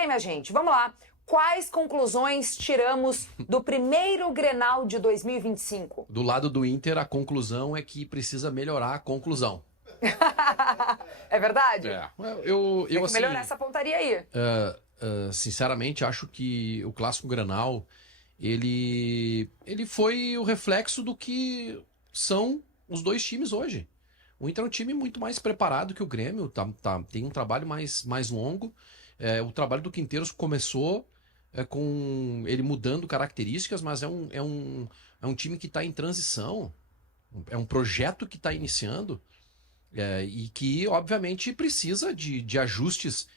bem, minha gente? Vamos lá. Quais conclusões tiramos do primeiro Grenal de 2025? Do lado do Inter, a conclusão é que precisa melhorar a conclusão. É verdade? Eu Tem que assim, melhorar essa pontaria aí. sinceramente, acho que o Clássico Grenal, ele foi o reflexo do que são os dois times hoje. O Inter é um time muito mais preparado que o Grêmio, tem um trabalho mais longo. O trabalho do Quinteiros começou com ele mudando características, mas é um time que está em transição, é um projeto que está iniciando e que, obviamente, precisa de ajustes,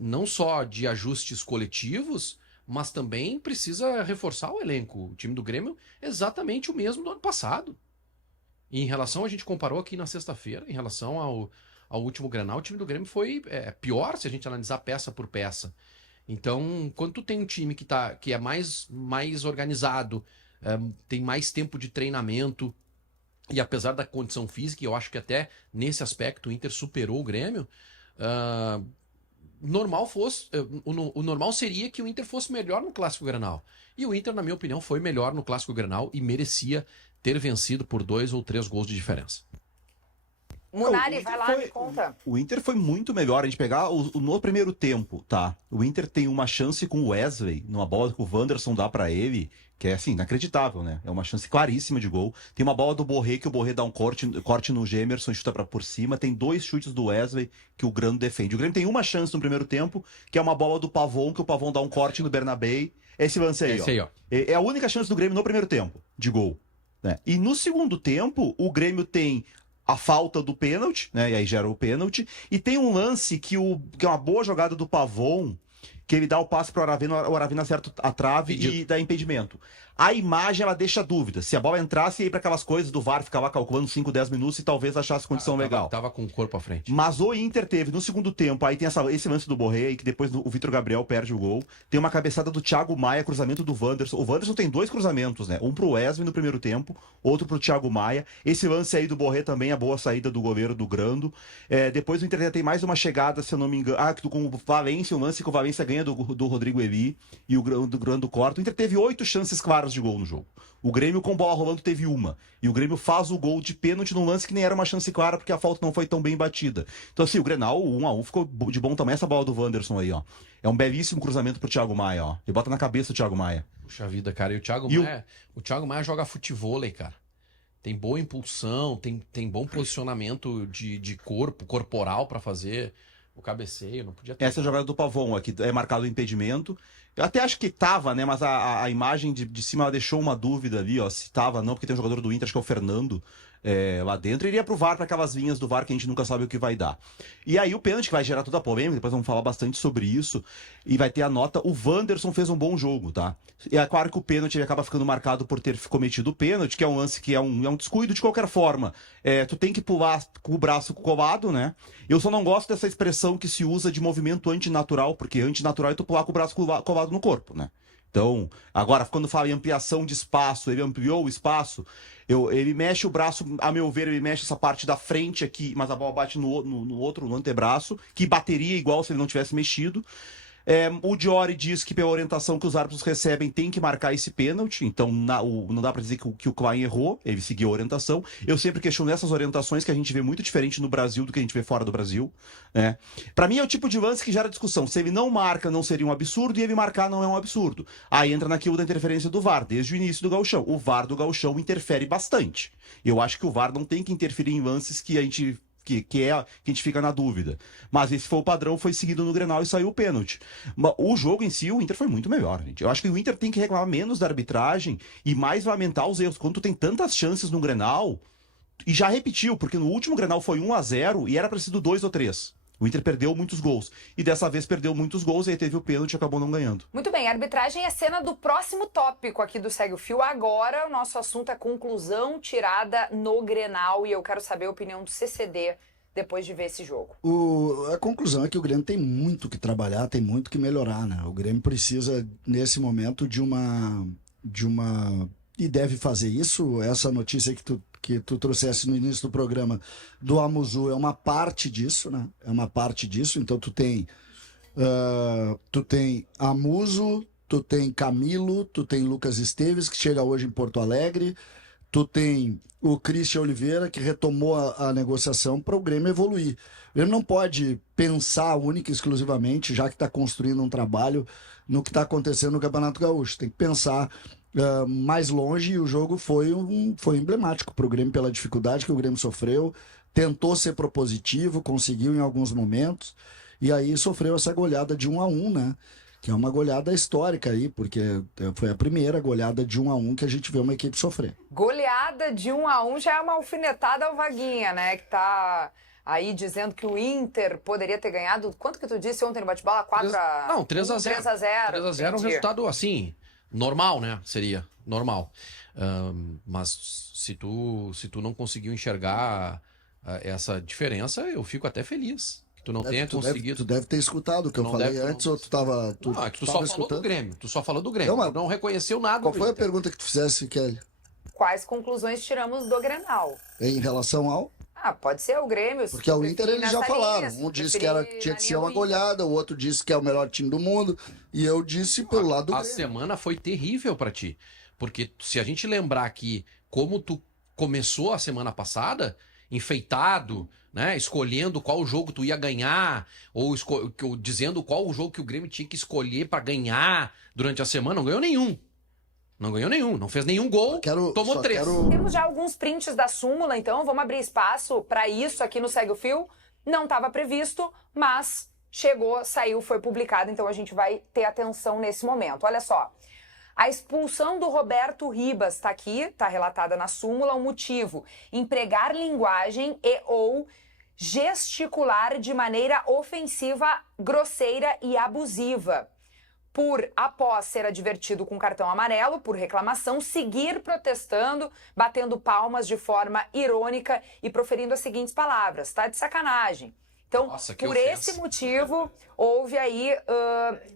não só de ajustes coletivos, mas também precisa reforçar o elenco. O time do Grêmio é exatamente o mesmo do ano passado. E em relação, a gente comparou aqui na sexta-feira, em relação ao último Grenal, o time do Grêmio foi pior se a gente analisar peça por peça. Então, quando tu tem um time que é mais organizado, tem mais tempo de treinamento, e apesar da condição física, eu acho que até nesse aspecto o Inter superou o Grêmio, o normal seria que o Inter fosse melhor no Clássico Grenal. E o Inter, na minha opinião, foi melhor no Clássico Grenal e merecia ter vencido por 2 ou 3 gols de diferença. Munari, vai lá, me conta. O Inter foi muito melhor. A gente pegar no primeiro tempo, tá? O Inter tem uma chance com o Wesley, numa bola que o Wanderson dá pra ele, que é assim, inacreditável, né? É uma chance claríssima de gol. Tem uma bola do Borré, que o Borré dá um corte no Gemerson e chuta por cima. Tem 2 chutes do Wesley que o Grêmio defende. O Grêmio tem uma chance no primeiro tempo, que é uma bola do Pavon, que o Pavon dá um corte no Bernabé. Esse lance aí, ó. É a única chance do Grêmio no primeiro tempo, de gol. Né? E no segundo tempo, o Grêmio tem a falta do pênalti, né? E aí gera o pênalti. E tem um lance que é uma boa jogada do Pavon, que ele dá o passe para o Aravena acerta a trave e dá impedimento. A imagem, ela deixa dúvida. Se a bola entrasse, ia para aquelas coisas do VAR, ficar lá calculando 5, 10 minutos e talvez achasse condição legal. Tava com o corpo à frente. Mas o Inter teve, no segundo tempo, aí tem esse lance do Borré, aí que depois o Vitor Gabriel perde o gol. Tem uma cabeçada do Thiago Maia, cruzamento do Wanderson. O Wanderson tem 2 cruzamentos, né? Um pro Wesley no primeiro tempo, outro pro Thiago Maia. Esse lance aí do Borré também, a boa saída do goleiro do Grando. Depois o Inter tem mais uma chegada, se eu não me engano, com o Valência, um lance que o Valência ganha do Rodrigo Evi e o Grando corta. O Inter teve 8 chances claras de gol no jogo. O Grêmio com bola rolando teve uma. E o Grêmio faz o gol de pênalti num lance que nem era uma chance clara, porque a falta não foi tão bem batida. Então assim, o Grenal, o 1-1 ficou de bom tamanho. Essa bola do Wanderson aí, ó. É um belíssimo cruzamento pro Thiago Maia, ó. Ele bota na cabeça o Thiago Maia. Puxa vida, cara. E o Thiago Maia joga futevôlei, cara. Tem boa impulsão, tem bom posicionamento de corporal pra fazer o cabeceio. Não podia ter. Essa é a jogada do Pavon aqui, é marcado o impedimento. Eu até acho que tava, né? Mas a imagem de cima ela deixou uma dúvida ali, ó. Se tava, não, porque tem um jogador do Inter, acho que é o Fernando, lá dentro. Iria pro VAR, para aquelas linhas do VAR que a gente nunca sabe o que vai dar. E aí o pênalti que vai gerar toda a polêmica, depois vamos falar bastante sobre isso. E vai ter a nota. O Wanderson fez um bom jogo, tá? E é claro que o pênalti ele acaba ficando marcado por ter cometido o pênalti, que é um lance que é um descuido de qualquer forma. Tu tem que pular com o braço colado, né? Eu só não gosto dessa expressão que se usa de movimento antinatural, porque antinatural é tu pular com o braço colado no corpo, né? Então, agora, quando fala em ampliação de espaço, ele ampliou o espaço, ele mexe o braço, a meu ver, ele mexe essa parte da frente aqui, mas a bola bate no antebraço, que bateria igual se ele não tivesse mexido. O Diori diz que pela orientação que os árbitros recebem tem que marcar esse pênalti, então não dá pra dizer que o Klein errou, ele seguiu a orientação. Eu sempre questiono essas orientações que a gente vê muito diferente no Brasil do que a gente vê fora do Brasil, né? Pra mim é o tipo de lance que gera discussão. Se ele não marca, não seria um absurdo, e ele marcar não é um absurdo. Aí entra naquilo da interferência do VAR, desde o início do Gauchão. O VAR do Gauchão interfere bastante. Eu acho que o VAR não tem que interferir em lances que a gente fica na dúvida. Mas esse foi o padrão, foi seguido no Grenal e saiu o pênalti. O jogo em si, o Inter foi muito melhor, gente. Eu acho que o Inter tem que reclamar menos da arbitragem e mais lamentar os erros. Quando tu tem tantas chances no Grenal, e já repetiu, porque no último Grenal foi 1-0 e era pra ser 2 ou 3. O Inter perdeu muitos gols. E dessa vez perdeu muitos gols, e aí teve o pênalti e acabou não ganhando. Muito bem, a arbitragem é cena do próximo tópico aqui do Segue o Fio. Agora, o nosso assunto é conclusão tirada no Grenal, e eu quero saber a opinião do CCD depois de ver esse jogo. A conclusão é que o Grêmio tem muito que trabalhar, tem muito que melhorar, né? O Grêmio precisa, nesse momento, de uma... E deve fazer isso. Essa notícia que tu trouxesse no início do programa do Amuzu é uma parte disso, né? É uma parte disso. Então tu tem Tu tem Amuso, tu tem Camilo, tu tem Lucas Esteves, que chega hoje em Porto Alegre, tu tem o Christian Oliveira, que retomou a negociação para o Grêmio evoluir. O Grêmio não pode pensar única e exclusivamente, já que está construindo um trabalho, no que está acontecendo no Campeonato Gaúcho. Tem que pensar mais longe, e o jogo foi emblemático para o Grêmio pela dificuldade que o Grêmio sofreu, tentou ser propositivo, conseguiu em alguns momentos, e aí sofreu essa goleada de 1-1, né? Que é uma goleada histórica aí, porque foi a primeira goleada de 1-1 que a gente vê uma equipe sofrer. Goleada de 1-1 já é uma alfinetada ao Vaguinha, né? Que tá aí dizendo que o Inter poderia ter ganhado. Quanto que tu disse ontem no bate-bola? 4-0. Não, 3-0. 3-0. 3-0 é um resultado assim, normal, né? Seria normal. Mas se tu não conseguiu enxergar essa diferença, eu fico até feliz. Que tu não tenha conseguido. Tu deve ter escutado o que eu falei antes, ou tu tava. Não, é que tu só falou do Grêmio. Tu só falou do Grêmio. Não, Tu não reconheceu nada. Qual foi a pergunta que tu fizesse, Kelly? Quais conclusões tiramos do Grenal? Em relação ao? Pode ser o Grêmio. Porque o Inter eles já falaram. Um disse que tinha que ser uma goleada, o outro disse que é o melhor time do mundo, e eu disse pelo lado do A Grêmio. semana foi terrível pra ti. Porque se a gente lembrar que como tu começou a semana passada, enfeitado, né, escolhendo qual jogo tu ia ganhar, ou dizendo qual o jogo que o Grêmio tinha que escolher pra ganhar durante a semana, não ganhou nenhum. Não ganhou nenhum, não fez nenhum gol, tomou 3. Temos já alguns prints da súmula, então vamos abrir espaço para isso aqui no Segue o Fio. Não estava previsto, mas chegou, saiu, foi publicado, então a gente vai ter atenção nesse momento. Olha só, a expulsão do Roberto Ribas está aqui, está relatada na súmula, o motivo: empregar linguagem e ou gesticular de maneira ofensiva, grosseira e abusiva. Por, após ser advertido com cartão amarelo, por reclamação, seguir protestando, batendo palmas de forma irônica e proferindo as seguintes palavras: tá de sacanagem. Então, Nossa, que por ofensa. esse motivo, houve aí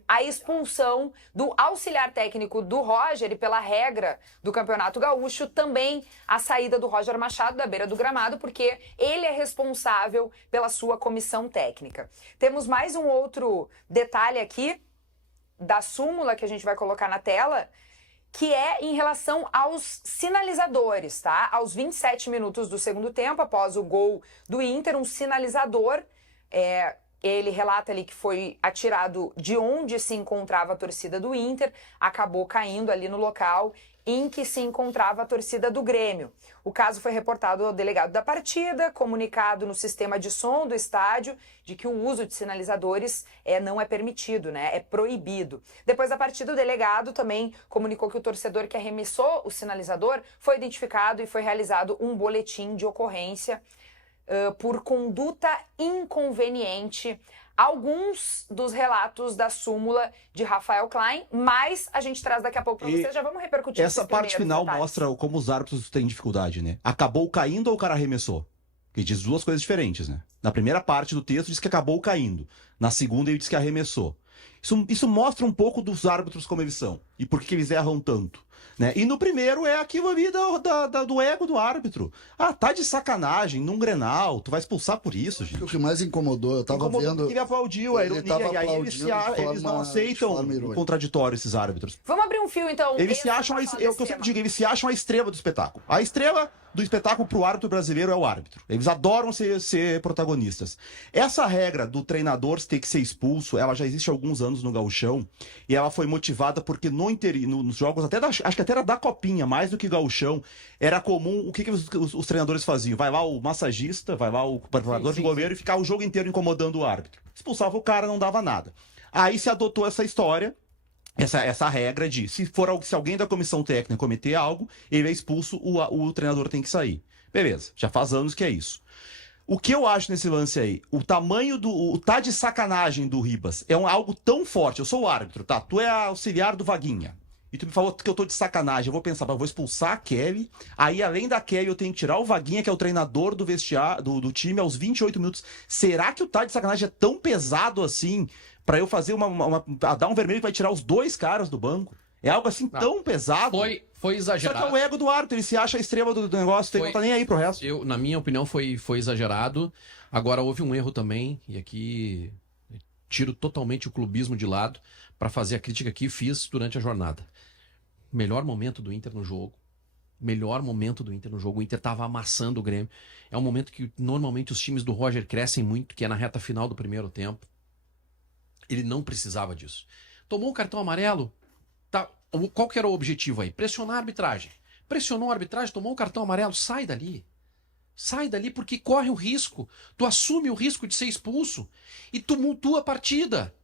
a expulsão do auxiliar técnico do Roger, e pela regra do Campeonato Gaúcho, também a saída do Roger Machado da beira do gramado, porque ele é responsável pela sua comissão técnica. Temos mais um outro detalhe aqui da súmula que a gente vai colocar na tela, que é em relação aos sinalizadores, tá? Aos 27 minutos do segundo tempo, após o gol do Inter, um sinalizador, ele relata ali que foi atirado de onde se encontrava a torcida do Inter, acabou caindo ali no local em que se encontrava a torcida do Grêmio. O caso foi reportado ao delegado da partida, comunicado no sistema de som do estádio de que o uso de sinalizadores não é permitido, né? É proibido. Depois da partida, o delegado também comunicou que o torcedor que arremessou o sinalizador foi identificado e foi realizado um boletim de ocorrência por conduta inconveniente. Alguns dos relatos da súmula de Rafael Klein, mas a gente traz daqui a pouco para vocês, já vamos repercutir essa esses parte primeiros final detalhes. mostra como os árbitros têm dificuldade, né? Acabou caindo ou o cara arremessou? Ele diz duas coisas diferentes, né? Na primeira parte do texto diz que acabou caindo. Na segunda ele diz que arremessou. Isso mostra um pouco dos árbitros como eles são e por que eles erram tanto. Né? E no primeiro é aquilo ali do ego do árbitro. Tá de sacanagem, num Grenal, tu vai expulsar por isso, gente. O que mais incomodou, eu tava vendo... Ele aplaudiu a Ele ironia, tava e aí eles não aceitam o contraditório, esses árbitros. Vamos abrir um fio, então. Eles se acham, é o que eu sempre digo, eles se acham a estrela do espetáculo. A estrela do espetáculo pro árbitro brasileiro é o árbitro. Eles adoram ser protagonistas. Essa regra do treinador ter que ser expulso, ela já existe há alguns anos no Gauchão, e ela foi motivada porque nos jogos, acho que até era da Copinha, mais do que Gauchão, era comum, o que os treinadores faziam? Vai lá o massagista, vai lá o preparador de goleiro e ficava o jogo inteiro incomodando o árbitro. Expulsava o cara, não dava nada. Aí se adotou essa história, essa regra de se alguém da comissão técnica cometer algo, ele é expulso, o treinador tem que sair. Beleza, já faz anos que é isso. O que eu acho nesse lance aí, o tamanho tá de sacanagem do Ribas é algo tão forte. Eu sou o árbitro, tá? Tu é auxiliar do Vaguinha. E tu me falou que eu tô de sacanagem. Eu vou pensar, eu vou expulsar a Kelly. Aí, além da Kelly, eu tenho que tirar o Vaguinha, que é o treinador do vestiário do time, aos 28 minutos. Será que o tá de sacanagem é tão pesado assim pra eu fazer dar um vermelho que vai tirar os dois caras do banco? É algo assim tão pesado. Foi exagerado. Só que é o ego do árbitro, ele se acha a estrela do negócio, ele não tá nem aí pro resto. Na minha opinião, foi exagerado. Agora, houve um erro também, e aqui tiro totalmente o clubismo de lado para fazer a crítica que fiz durante a jornada. Melhor momento do Inter no jogo. Melhor momento do Inter no jogo. O Inter estava amassando o Grêmio. É um momento que normalmente os times do Roger crescem muito, que é na reta final do primeiro tempo. Ele não precisava disso. Tomou um cartão amarelo. Tá. Qual que era o objetivo aí? Pressionar a arbitragem. Pressionou a arbitragem, tomou um cartão amarelo. Sai dali. Sai dali porque corre o risco. Tu assume o risco de ser expulso e tumultua a partida.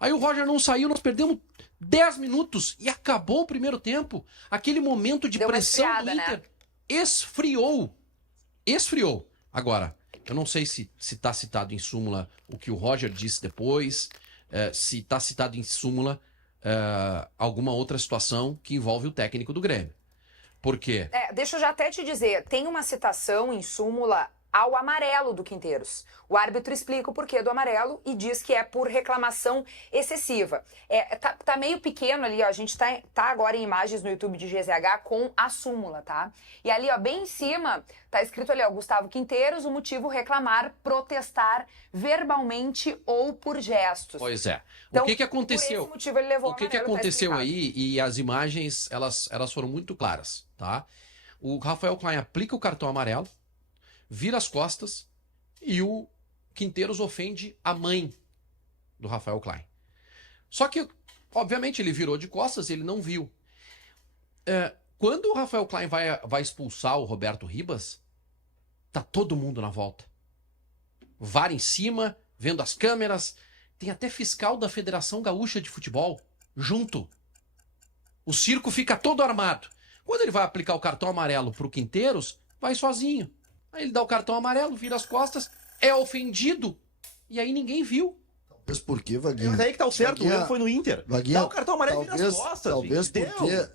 Aí o Roger não saiu, nós perdemos 10 minutos e acabou o primeiro tempo. Aquele momento de Deu uma pressão do esfriada, Inter né? esfriou. Esfriou. Agora, eu não sei se está citado em súmula o que o Roger disse depois, se está citado em súmula alguma outra situação que envolve o técnico do Grêmio. Por quê? Deixa eu já até te dizer, tem uma citação em súmula ao amarelo do Quinteiros. O árbitro explica o porquê do amarelo e diz que é por reclamação excessiva. Tá meio pequeno ali, ó, a gente tá agora em imagens no YouTube de GZH com a súmula, tá? E ali, ó, bem em cima, tá escrito ali, ó, Gustavo Quinteiros, o motivo reclamar, protestar verbalmente ou por gestos. Pois é. Então, o que aconteceu? Por esse motivo ele levou O que amarelo, tá aconteceu explicado. aí, e as imagens, elas foram muito claras, tá? O Rafael Klein aplica o cartão amarelo, vira as costas e o Quinteiros ofende a mãe do Rafael Klein. Só que, obviamente, ele virou de costas e ele não viu. Quando o Rafael Klein vai expulsar o Roberto Ribas, tá todo mundo na volta. VAR em cima, vendo as câmeras. Tem até fiscal da Federação Gaúcha de Futebol junto. O circo fica todo armado. Quando ele vai aplicar o cartão amarelo pro Quinteiros, vai sozinho. Aí ele dá o cartão amarelo, vira as costas, é ofendido, e aí ninguém viu. Talvez porque, Vaguinho. Mas aí que tá o certo, o Vaguinho, erro foi no Inter. Vaguinho, Dá o cartão amarelo e vira as costas. talvez gente. porque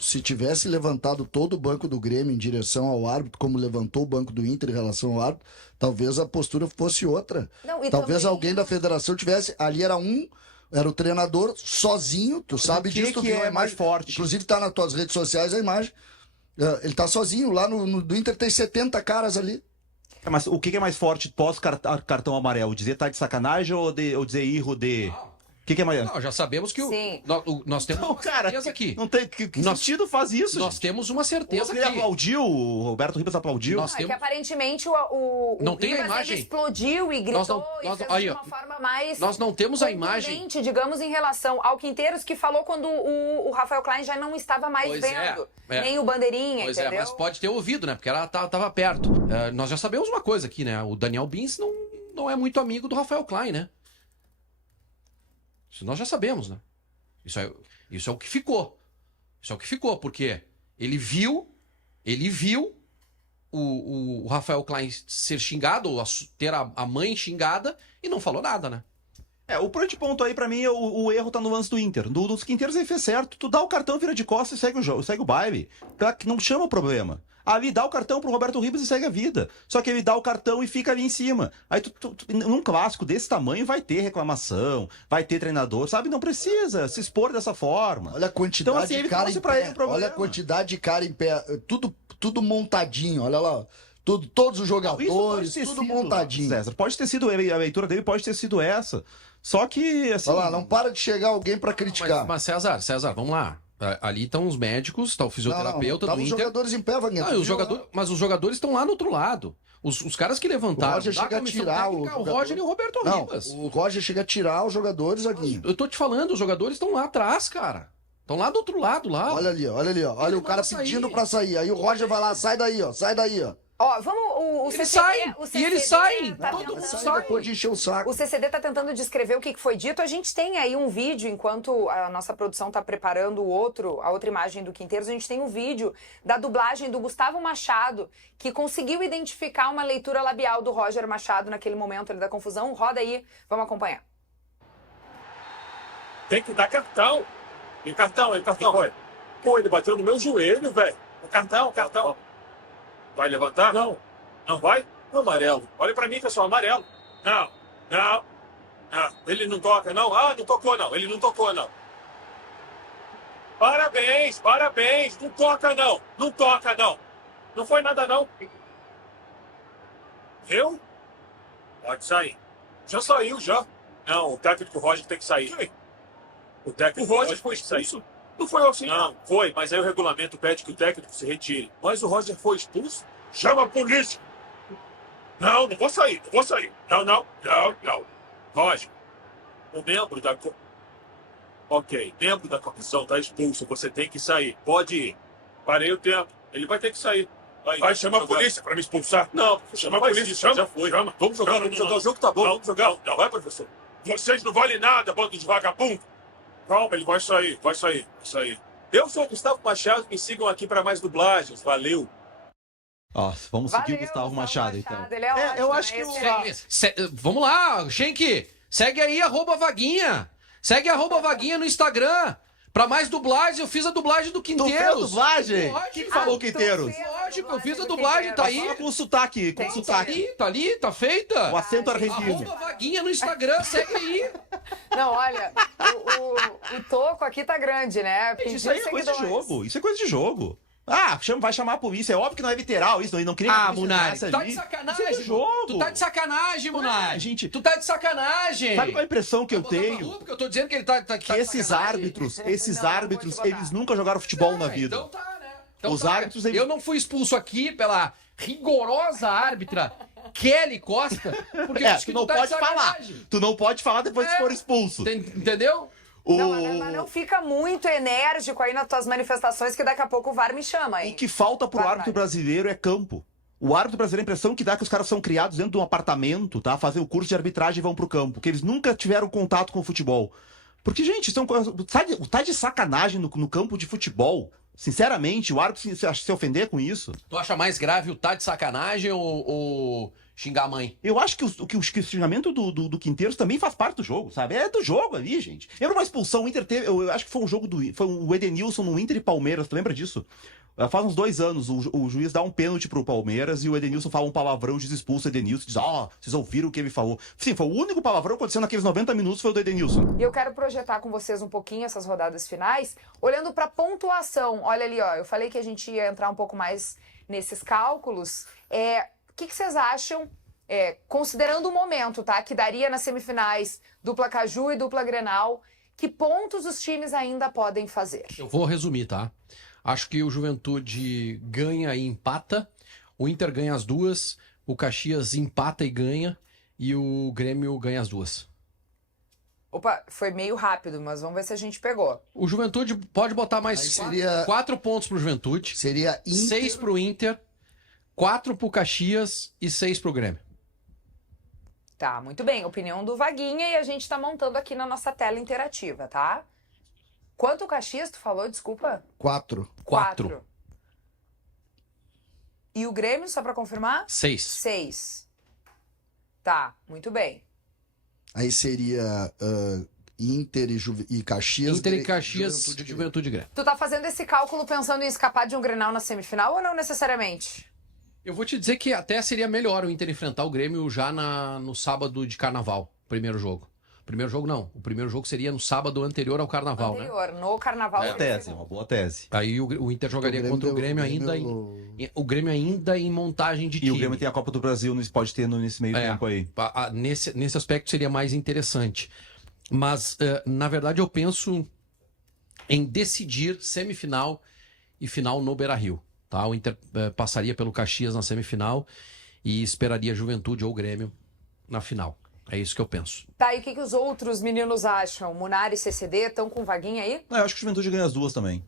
se tivesse levantado todo o banco do Grêmio em direção ao árbitro, como levantou o banco do Inter em relação ao árbitro, talvez a postura fosse outra. Não, e Talvez também- alguém da federação tivesse. Ali era o treinador sozinho, tu sabe o que disso, tu que viu a é mais imagem. forte? Inclusive tá nas tuas redes sociais a imagem. Ele tá sozinho, lá no do Inter tem 70 caras ali. Mas o que é mais forte pós cartão amarelo? Dizer tá de sacanagem ou dizer erro de... O que é mais... Não, já sabemos que Sim. nós temos Não, uma cara, certeza aqui. não tem... Que Nós- sentido faz isso, Nós gente? temos uma certeza Ele aqui. aplaudiu, o Roberto Ribas aplaudiu. Nós Não, é que temos- aparentemente o Não tem a Ribas, ele imagem. explodiu e gritou Nós não- e nós- fez aí, de ó, uma forma mais nós não temos a imagem. contundente, digamos, em relação ao Quinteiros, que falou quando o Rafael Klein já não estava mais Pois vendo, é. nem o Bandeirinha, Pois entendeu? mas pode ter ouvido, né? Porque ela tava perto. Nós já sabemos uma coisa aqui, né? O Daniel Bins não é muito amigo do Rafael Klein, né? Isso nós já sabemos, né? Isso é o que ficou. Isso é o que ficou, porque ele viu o Rafael Klein ser xingado, ou ter a mãe xingada, e não falou nada, né? O grande ponto aí pra mim, o erro tá no lance do Inter. Dos Quinteiros ele fez certo. Tu dá o cartão, vira de costas e segue o jogo, segue o baile. Não chama o problema. Ali dá o cartão pro Roberto Ribas e segue a vida. Só que ele dá o cartão e fica ali em cima. Aí num clássico desse tamanho vai ter reclamação, vai ter treinador, sabe? Não precisa se expor dessa forma. Olha a quantidade Então, assim, de ele cara trouxe em pra ele pé. o problema. Olha a quantidade de cara em pé. Tudo montadinho, olha lá. Todos os Isso pode jogadores, ter tudo sido, montadinho. César, pode ter sido, a leitura dele pode ter sido essa. Só que, assim... Olha lá, não para de chegar alguém pra criticar. Mas César, vamos lá. Ali estão os médicos, tá o fisioterapeuta Não, do os Inter. jogadores em pé, Wagner. Não, mas os jogadores estão lá no outro lado. Os caras que levantaram. O Roger da chega a comissão tirar técnica, o o Roger e o Roberto Não, Ribas. o Roger chega a tirar os jogadores aqui. Eu tô te falando, os jogadores estão lá atrás, cara. Estão lá do outro lado, lá. Olha ali, ó. Olha o cara manda pedindo sair. pra sair. Aí o Roger vai lá, sai daí, ó. Sai daí, ó. Ó, vamos, o Eles CCD, saem, o e eles CCD saem, tá todo tentando- mundo Sai sai. depois de encher o saco. O CCD tá tentando descrever o que foi dito. A gente tem aí um vídeo, enquanto a nossa produção tá preparando a outra imagem do Quinteiros, a gente tem um vídeo da dublagem do Gustavo Machado, que conseguiu identificar uma leitura labial do Roger Machado naquele momento ali da confusão. Roda aí, vamos acompanhar. Tem que dar cartão. E cartão. Foi. Pô, ele bateu no meu joelho, velho. O cartão. Vai levantar? Não. Não vai? Amarelo. Olha pra mim, pessoal, amarelo. Não. Ele não toca, não. Não tocou, não. Ele não tocou, não. Parabéns. Não toca, não. Não foi nada, não. Eu? Pode sair. Já saiu, já. Não, o técnico Roger tem que sair. O técnico Roger foi expulso? Não foi assim? Não, foi, mas aí o regulamento pede que o técnico se retire. Mas o Roger foi expulso? Chama a polícia! Não, não vou sair, não vou sair. Não. Roger, o membro da... Ok, membro da comissão está expulso, você tem que sair. Pode ir. Parei o tempo. Ele vai ter que sair. Vai chamar a polícia para me expulsar? Não, chama a polícia, chama. Já foi. Chama. Vamos jogar, o jogo tá bom. Vamos jogar. Não, vai, professor. Vocês não valem nada, bando de vagabundo. Calma, ele vai sair. Eu sou o Gustavo Machado, me sigam aqui para mais dublagens. Valeu. Ó, vamos seguir o Gustavo Machado, então. Ele é ótimo, eu acho que Vamos lá, Schenck. Segue aí, @Vaguinha. Segue @Vaguinha no Instagram. Pra mais dublagens, eu fiz a dublagem do Tu fez Quinteiros. a dublagem? Lógico. Quem falou Quinteiros? Lógico, eu fiz a dublagem, tá aí. Fala com o sotaque, Tá ali, tá feita. O acento argentino. @Vaguinha no Instagram, segue aí. Não, olha, o toco aqui tá grande, né? Isso aí é coisa de jogo. Isso é coisa de jogo. Ah, vai chamar a polícia. É óbvio que não é literal isso. Não queria que a polícia Munari, entrasse tu tá ali. de sacanagem. Isso é de jogo. Tu tá de sacanagem, Munari. gente. Tu tá de sacanagem. Sabe qual é a impressão que eu Vai botar pra tenho? rua, porque eu tô dizendo que ele tá Que esses árbitros, Não, não vou te botar. eles nunca jogaram futebol na vida. Então tá, né? Então Os tá. árbitros, eles- Eu não fui expulso aqui pela rigorosa árbitra Kelly Costa, porque eu disse que tu não tu tá de pode falar. sacanagem. Tu não pode falar depois que for expulso. Entendeu? Mas não fica muito enérgico aí nas tuas manifestações que daqui a pouco o VAR me chama, O hein? que falta pro Vai, árbitro vai. brasileiro é campo. O árbitro brasileiro, a impressão que dá é que os caras são criados dentro de um apartamento, tá? Fazer o curso de arbitragem e vão pro campo. Que eles nunca tiveram contato com o futebol. Porque, gente, tá de sacanagem no campo de futebol. Sinceramente, o árbitro se ofender com isso. Tu acha mais grave o tá de sacanagem ou xingar a mãe? Eu acho que o xingamento do Quinteiros também faz parte do jogo, sabe? É do jogo ali, gente. Lembra uma expulsão, o Inter teve. Eu acho que foi um jogo foi o Edenilson no Inter e Palmeiras, tu lembra disso? Faz uns 2 anos, o juiz dá um pênalti pro Palmeiras e o Edenilson fala um palavrão, diz expulso o Edenilson, diz, vocês ouviram o que ele falou. Sim, foi o único palavrão que aconteceu naqueles 90 minutos, foi o do Edenilson. E eu quero projetar com vocês um pouquinho essas rodadas finais, olhando para pontuação. Olha ali, ó, eu falei que a gente ia entrar um pouco mais nesses cálculos. O que vocês acham, considerando o momento, tá? Que daria nas semifinais dupla Caju e dupla Grenal, que pontos os times ainda podem fazer? Eu vou resumir, tá? Acho que o Juventude ganha e empata, o Inter ganha as duas, o Caxias empata e ganha, e o Grêmio ganha as duas. Opa, foi meio rápido, mas vamos ver se a gente pegou. O Juventude pode botar Aí mais seria- 4 pontos pro Juventude, Seria Inter... 6 pro Inter, 4 pro Caxias e 6 pro Grêmio. Tá, muito bem. Opinião do Vaguinha e a gente tá montando aqui na nossa tela interativa, tá? Quanto o Caxias, tu falou? Desculpa. 4. 4. E o Grêmio, só pra confirmar? 6. 6. Tá, muito bem. Aí seria Inter e Caxias. Inter e Caxias, Juventude, Juventude e Grêmio. Tu tá fazendo esse cálculo pensando em escapar de um Grenal na semifinal ou não necessariamente? Eu vou te dizer que até seria melhor o Inter enfrentar o Grêmio já no sábado de Carnaval, primeiro jogo. Primeiro jogo não, o primeiro jogo seria no sábado anterior ao Carnaval, né? Anterior, no Carnaval. Boa tese, uma boa tese. Aí o Inter jogaria contra o Grêmio ainda em montagem de E time. o Grêmio tem a Copa do Brasil, pode ter nesse meio tempo aí. Nesse aspecto seria mais interessante. Mas, na verdade, eu penso em decidir semifinal e final no Beira-Rio. Tá? O Inter passaria pelo Caxias na semifinal e esperaria Juventude ou Grêmio na final. É isso que eu penso. Tá, e o que os outros meninos acham? Munari e CCD estão com Vaguinha aí? Eu acho que o Juventude ganha as duas também.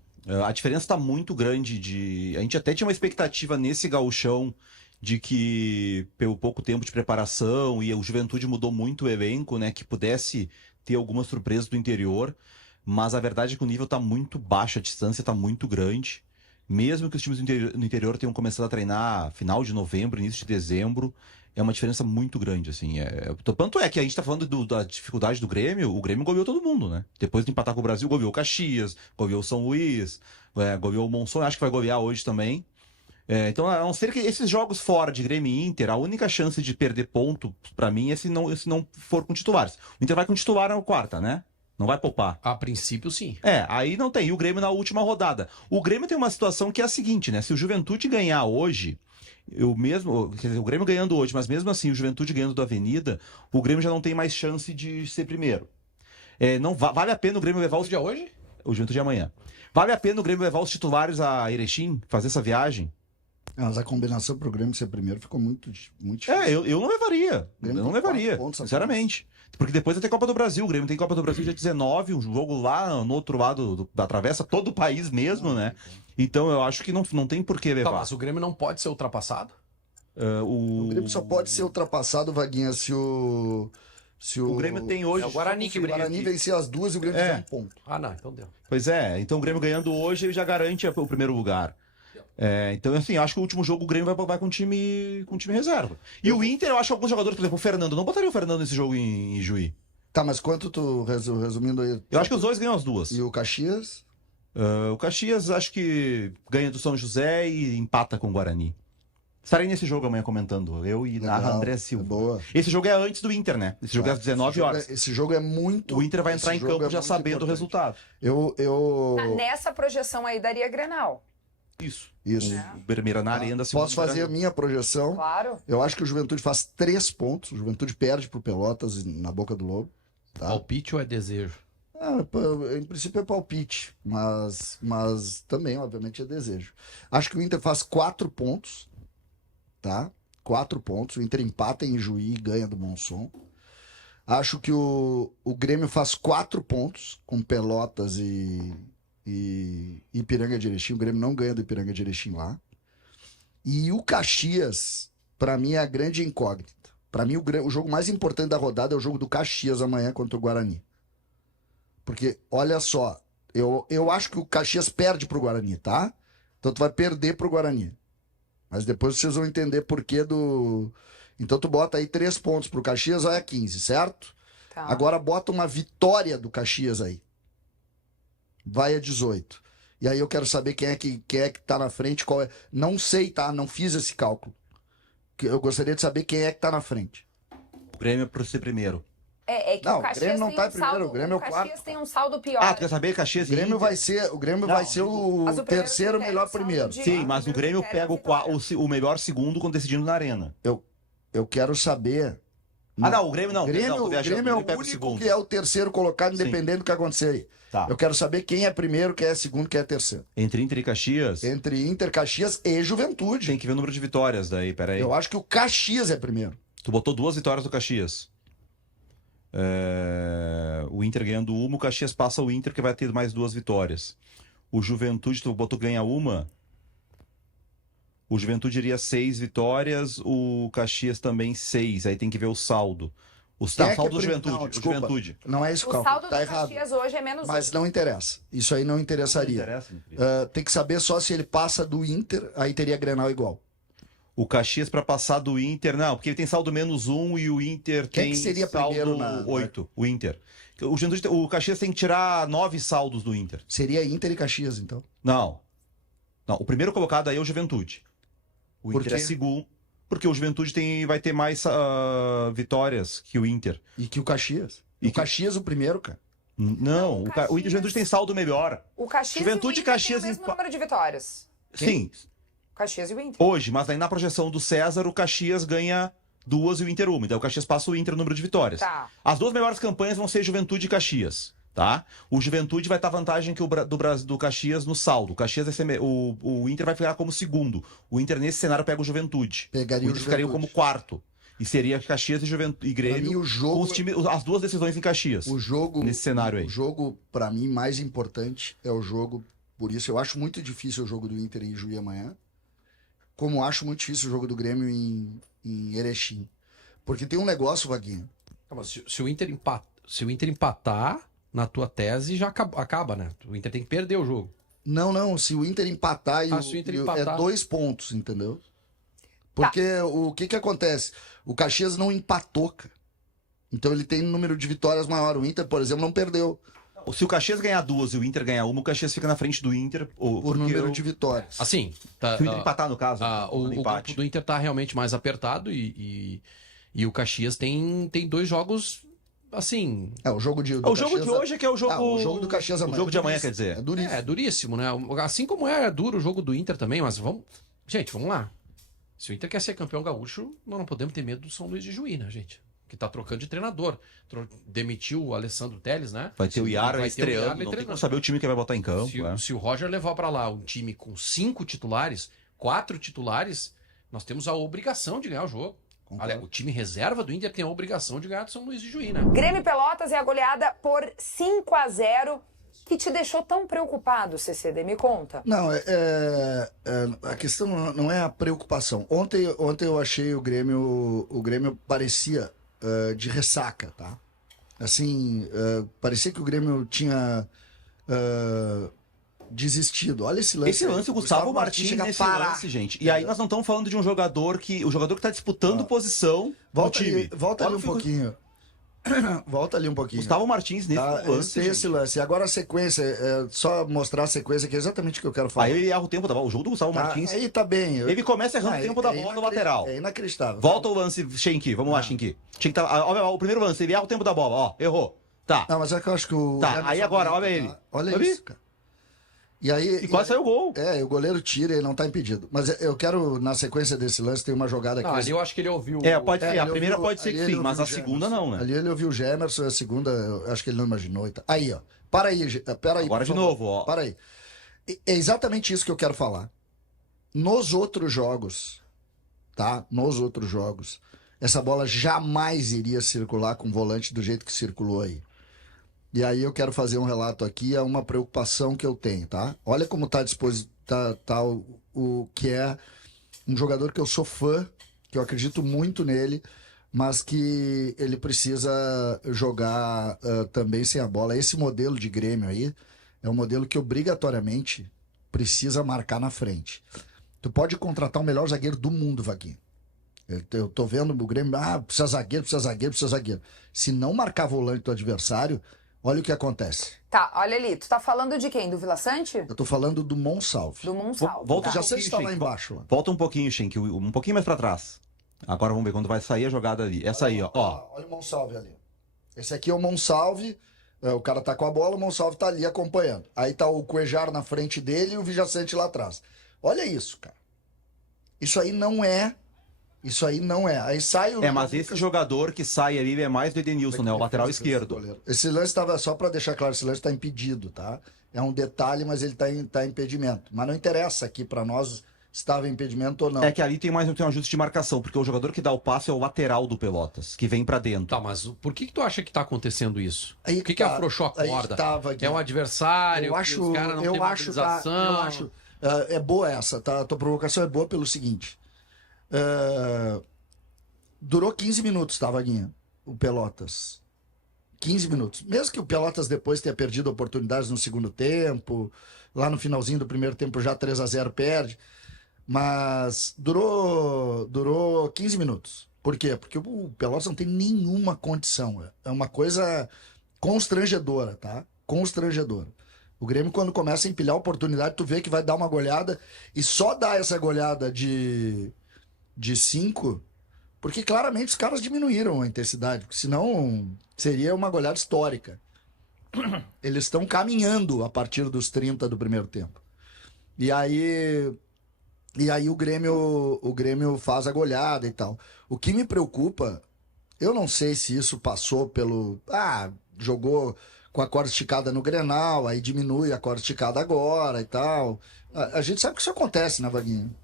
A diferença está muito grande. A gente até tinha uma expectativa nesse gauchão de que, pelo pouco tempo de preparação, e o Juventude mudou muito o elenco, né? Que pudesse ter algumas surpresas do interior. Mas a verdade é que o nível está muito baixo, a distância está muito grande. Mesmo que os times do interior tenham começado a treinar final de novembro, início de dezembro, é uma diferença muito grande, assim. Tanto é que a gente tá falando da dificuldade do Grêmio, o Grêmio goleou todo mundo, né? Depois de empatar com o Brasil, goleou o Caxias, goleou o São Luís, goleou o Monson, acho que vai golear hoje também. Então, a não ser que esses jogos fora de Grêmio e Inter, a única chance de perder ponto, pra mim, é se não for com titulares. O Inter vai com titular na quarta, né? Não vai poupar. A princípio, sim. Aí não tem. E o Grêmio na última rodada. O Grêmio tem uma situação que é a seguinte, né? Se o Juventude ganhar hoje, Quer dizer, o Grêmio ganhando hoje, mas mesmo assim o Juventude ganhando do Avenida, o Grêmio já não tem mais chance de ser primeiro. Não vale a pena o Grêmio levar O dia hoje? o Juventude amanhã. Vale a pena o Grêmio levar os titulares a Erechim, fazer essa viagem? Mas a combinação pro Grêmio ser primeiro ficou muito difícil. Eu não levaria. Grêmio Eu não tem 4 levaria, pontos apenas. sinceramente. Porque depois vai ter Copa do Brasil. O Grêmio tem Copa do Brasil dia 19, um jogo lá no outro lado da travessa, todo o país mesmo, né? Então eu acho que não tem por que Tá, levar. mas o Grêmio não pode ser ultrapassado? O Grêmio só pode ser ultrapassado, Vaguinha, se o Grêmio tem hoje. É o Guarani se que o briga Guarani aqui. vencer as duas e o Grêmio fizer um ponto. Ah, não, então deu. Pois é, então o Grêmio ganhando hoje ele já garante o primeiro lugar. Então, assim, acho que o último jogo o Grêmio vai com time reserva. E o Inter, eu acho que alguns jogadores, por exemplo, o Fernando, não botaria o Fernando nesse jogo em Juí. Tá, mas quanto tu, resumindo aí? Eu acho que os dois ganham as duas. E o Caxias? O Caxias acho que ganha do São José e empata com o Guarani. Estarei nesse jogo amanhã comentando. Eu e narra Legal, André Silva. boa. Esse jogo é antes do Inter, né? Esse jogo é às 19 horas. Esse jogo é muito... O Inter vai esse entrar em jogo campo é já muito sabendo o importante. resultado. Nessa projeção aí daria Grenal. Isso. Isso. O Bermeira na arena. Posso fazer a minha projeção? Claro. Eu acho que o Juventude faz 3 pontos. O Juventude perde pro Pelotas na Boca do Lobo. Tá? Palpite ou é desejo? Em princípio é palpite, mas também, obviamente, é desejo. Acho que o Inter faz 4 pontos, tá? 4 pontos. O Inter empata em Juí e ganha do Monson. Acho que o Grêmio faz 4 pontos com Pelotas e Ipiranga de Erechim. O Grêmio não ganha do Ipiranga de Erechim lá. E o Caxias, pra mim, é a grande incógnita. Pra mim, o jogo mais importante da rodada é o jogo do Caxias amanhã contra o Guarani. Porque, olha só, eu acho que o Caxias perde pro Guarani, tá? Então tu vai perder pro Guarani. Mas depois vocês vão entender por que do... Então tu bota aí 3 pontos pro Caxias, vai a 15, certo? Tá. Agora bota uma vitória do Caxias aí. Vai a 18. E aí eu quero saber quem é que tá na frente, qual é... Não sei, tá? Não fiz esse cálculo. Eu gostaria de saber quem é que tá na frente. O Grêmio para ser primeiro. É que Não, o Caxias o Grêmio não tem tá um em primeiro, saldo, o Grêmio é o Caxias quarto. tem um saldo pior. Tu quer saber Caxias O Grêmio e Inter? vai ser o Mas o primeiro terceiro critério melhor é saldo primeiro. de- Sim, mas o primeiro Grêmio critério pega é vitória. o melhor segundo quando decidindo na arena. Eu quero saber... Não, o Grêmio não. O Grêmio, Não, tô o viajando, Grêmio é o pega único segundo. que é o terceiro colocado, Sim. independente do que acontecer aí. Tá. Eu quero saber quem é primeiro, quem é segundo, quem é terceiro. Entre Inter e Caxias, Entre Inter, Caxias e Juventude. tem que ver o número de vitórias daí, peraí. Eu acho que o Caxias é primeiro. Tu botou 2 vitórias do Caxias. O Inter ganhando uma, o Caxias passa o Inter, que vai ter mais 2 vitórias. O Juventude, tu botou ganha uma. O Juventude iria 6 vitórias, o Caxias também 6. Aí tem que ver o saldo. O Quem é que saldo é do primeiro? Juventude. Não, O desculpa. Juventude. Não é isso, O cálculo. saldo Tá do errado. Caxias hoje é menos Mas 1. não interessa. Isso aí não interessaria. Interessa, meu querido. Tem que saber só se ele passa do Inter, aí teria Grenal igual. O Caxias para passar do Inter, não, porque ele tem saldo -1 e o Inter Quem tem que seria saldo primeiro na- 8. O Inter. O Caxias tem que tirar 9 saldos do Inter. Seria Inter e Caxias, então. Não. Não, o primeiro colocado aí é o Juventude. O Por Inter quê? é segundo, porque o Juventude vai ter mais vitórias que o Inter. E que o Caxias. E o que- Caxias o primeiro, cara. Não, o Inter e o Juventude tem saldo melhor. O Caxias Juventude e e o Inter Caxias têm o mesmo empa- número de vitórias. Sim, O Caxias e o Inter. hoje, mas aí na projeção do César, o Caxias ganha 2 e o Inter 1. Então o Caxias passa o Inter no número de vitórias. Tá. As 2 melhores campanhas vão ser Juventude e Caxias, tá? O Juventude vai estar vantagem que do Caxias no saldo. O Caxias vai ser o Inter vai ficar como segundo. O Inter nesse cenário pega o Juventude. Pegaria O o Inter ficaria como Juventude. quarto. E seria Caxias e Juventude e Pra mim, Grêmio o jogo... com os times, as 2 decisões em Caxias. O jogo, Nesse cenário aí. O jogo, pra mim, mais importante é o jogo. Por isso, eu acho muito difícil o jogo do Inter em Juí amanhã. Como acho muito difícil o jogo do Grêmio em Erechim. Porque tem um negócio, Vaguinho. Não, mas se o Inter empatar, na tua tese, já acaba, né? O Inter tem que perder o jogo. Não. Se o Inter empatar, Se o Inter empatar. é 2 pontos, entendeu? Porque o que acontece? O Caxias não empatou, cara. Então ele tem um número de vitórias maior. O Inter, por exemplo, não perdeu Se o Caxias ganhar 2 e o Inter ganhar 1, o Caxias fica na frente do Inter. por número de vitórias. Assim, tá, Se o Inter empatar, no caso, o no grupo empate. do Inter tá realmente mais apertado e o Caxias tem 2 jogos, assim... O jogo de O jogo de hoje é que é o jogo... o jogo do Caxias amanhã. O jogo de amanhã, duríssimo. quer dizer. É duríssimo. É duríssimo, né? Assim como é duro o jogo do Inter também, mas vamos... Gente, vamos lá. Se o Inter quer ser campeão gaúcho, nós não podemos ter medo do São Luís de Juí, né, gente? Que tá trocando de treinador. Demitiu o Alessandro Telles, né? Vai ter o Iara Vai ter o Iara estreando, não tem treinando. como saber o time que vai botar em campo. Se o Roger levar para lá um time com 5 titulares, 4 titulares, nós temos a obrigação de ganhar o jogo. Olha, o time reserva do Inter tem a obrigação de ganhar do São Luís de Juí, né? Grêmio e Pelotas é a goleada por 5-0. Que te deixou tão preocupado, CCD? Me conta. Não, a questão não é a preocupação. Ontem eu achei o Grêmio parecia de ressaca, tá? Assim, parecia que o Grêmio tinha desistido. Olha esse lance. Esse lance, o Gustavo Martins chega a nesse parar. lance, gente. E aí nós não estamos falando de um jogador que tá disputando posição no time. Volta ali um pouquinho. Volta ali um pouquinho. Gustavo Martins nesse lance. Tem esse lance. E agora a sequência, só mostrar a sequência, que é exatamente o que eu quero falar. Aí ele erra o tempo da bola. O jogo do Gustavo Martins. Aí tá bem. Ele começa errando o tempo da bola no lateral. É inacreditável. Volta o lance, Schenck. Vamos lá, Schenck. O primeiro lance, ele erra o tempo da bola. Ó, errou. Tá. Não, mas é que eu acho que o. Tá, aí agora, olha ele. Olha isso, cara. E aí. E quase saiu o gol. O goleiro tira e ele não tá impedido. Mas eu quero, na sequência desse lance, tem uma jogada aqui. Não, ali eu acho que ele ouviu. Pode ser. A ele primeira ouviu- pode ser que ali ele sim, mas ouviu a o segunda Gemerson. não, né? Ali ele ouviu o Gemerson, a segunda, eu acho que ele não imaginou. E tá. Aí, ó. Para aí, pera aí. Agora por de favor. novo, ó. Para aí. É exatamente isso que eu quero falar. Nos outros jogos, tá? Nos outros jogos, essa bola jamais iria circular com o volante do jeito que circulou aí. E aí eu quero fazer um relato aqui, é uma preocupação que eu tenho, tá? Olha como tá o que é um jogador que eu sou fã, que eu acredito muito nele, mas que ele precisa jogar também sem a bola. Esse modelo de Grêmio aí é um modelo que obrigatoriamente precisa marcar na frente. Tu pode contratar o melhor zagueiro do mundo, Vaguinho. Eu tô vendo o Grêmio, precisa zagueiro. Se não marcar volante do adversário, olha o que acontece. Tá, olha ali, tu tá falando de quem? Do Vila Sante? Eu tô falando do Monsalve. Do Monsalve. Volta tá. Já sei se está lá Schenck. embaixo. Lá. Volta um pouquinho, Schenck, um pouquinho mais pra trás. Agora vamos ver quando vai sair a jogada ali. Essa aí, ó. Olha o Monsalve ali. Esse aqui é o Monsalve. O cara tá com a bola, o Monsalve tá ali acompanhando. Aí tá o Cuejar na frente dele e o Vijaçante lá atrás. Olha isso, cara. Isso aí não é. Aí sai o. Mas esse jogador que sai ali é mais do Edenilson, né? O lateral esquerdo. Esse lance estava, só para deixar claro, esse lance está impedido, tá? É um detalhe, mas ele tá em impedimento. Mas não interessa aqui para nós se estava em impedimento ou não. É que ali tem um ajuste de marcação, porque o jogador que dá o passe é o lateral do Pelotas, que vem pra dentro. Tá, mas por que tu acha que tá acontecendo isso? Aí Por que tá, afrouxou a aí corda? tava aqui. É um adversário, Eu acho, os caras não têm eu acho, mobilização. é boa essa, tá? A tua provocação é boa pelo seguinte. Durou 15 minutos, tá, Vaguinha? O Pelotas. 15 minutos. Mesmo que o Pelotas depois tenha perdido oportunidades no segundo tempo, lá no finalzinho do primeiro tempo já 3-0 perde, mas durou 15 minutos. Por quê? Porque o Pelotas não tem nenhuma condição. É uma coisa constrangedora, tá? Constrangedora. O Grêmio, quando começa a empilhar a oportunidade, tu vê que vai dar uma goleada e só dá essa goleada de 5, porque claramente os caras diminuíram a intensidade, porque senão seria uma goleada histórica. Eles estão caminhando a partir dos 30 do primeiro tempo. E aí o Grêmio faz a goleada e tal. O que me preocupa, eu não sei se isso passou pelo... jogou com a corda esticada no Grenal, aí diminui a corda esticada agora e tal. A gente sabe que isso acontece, né, Vaguinho?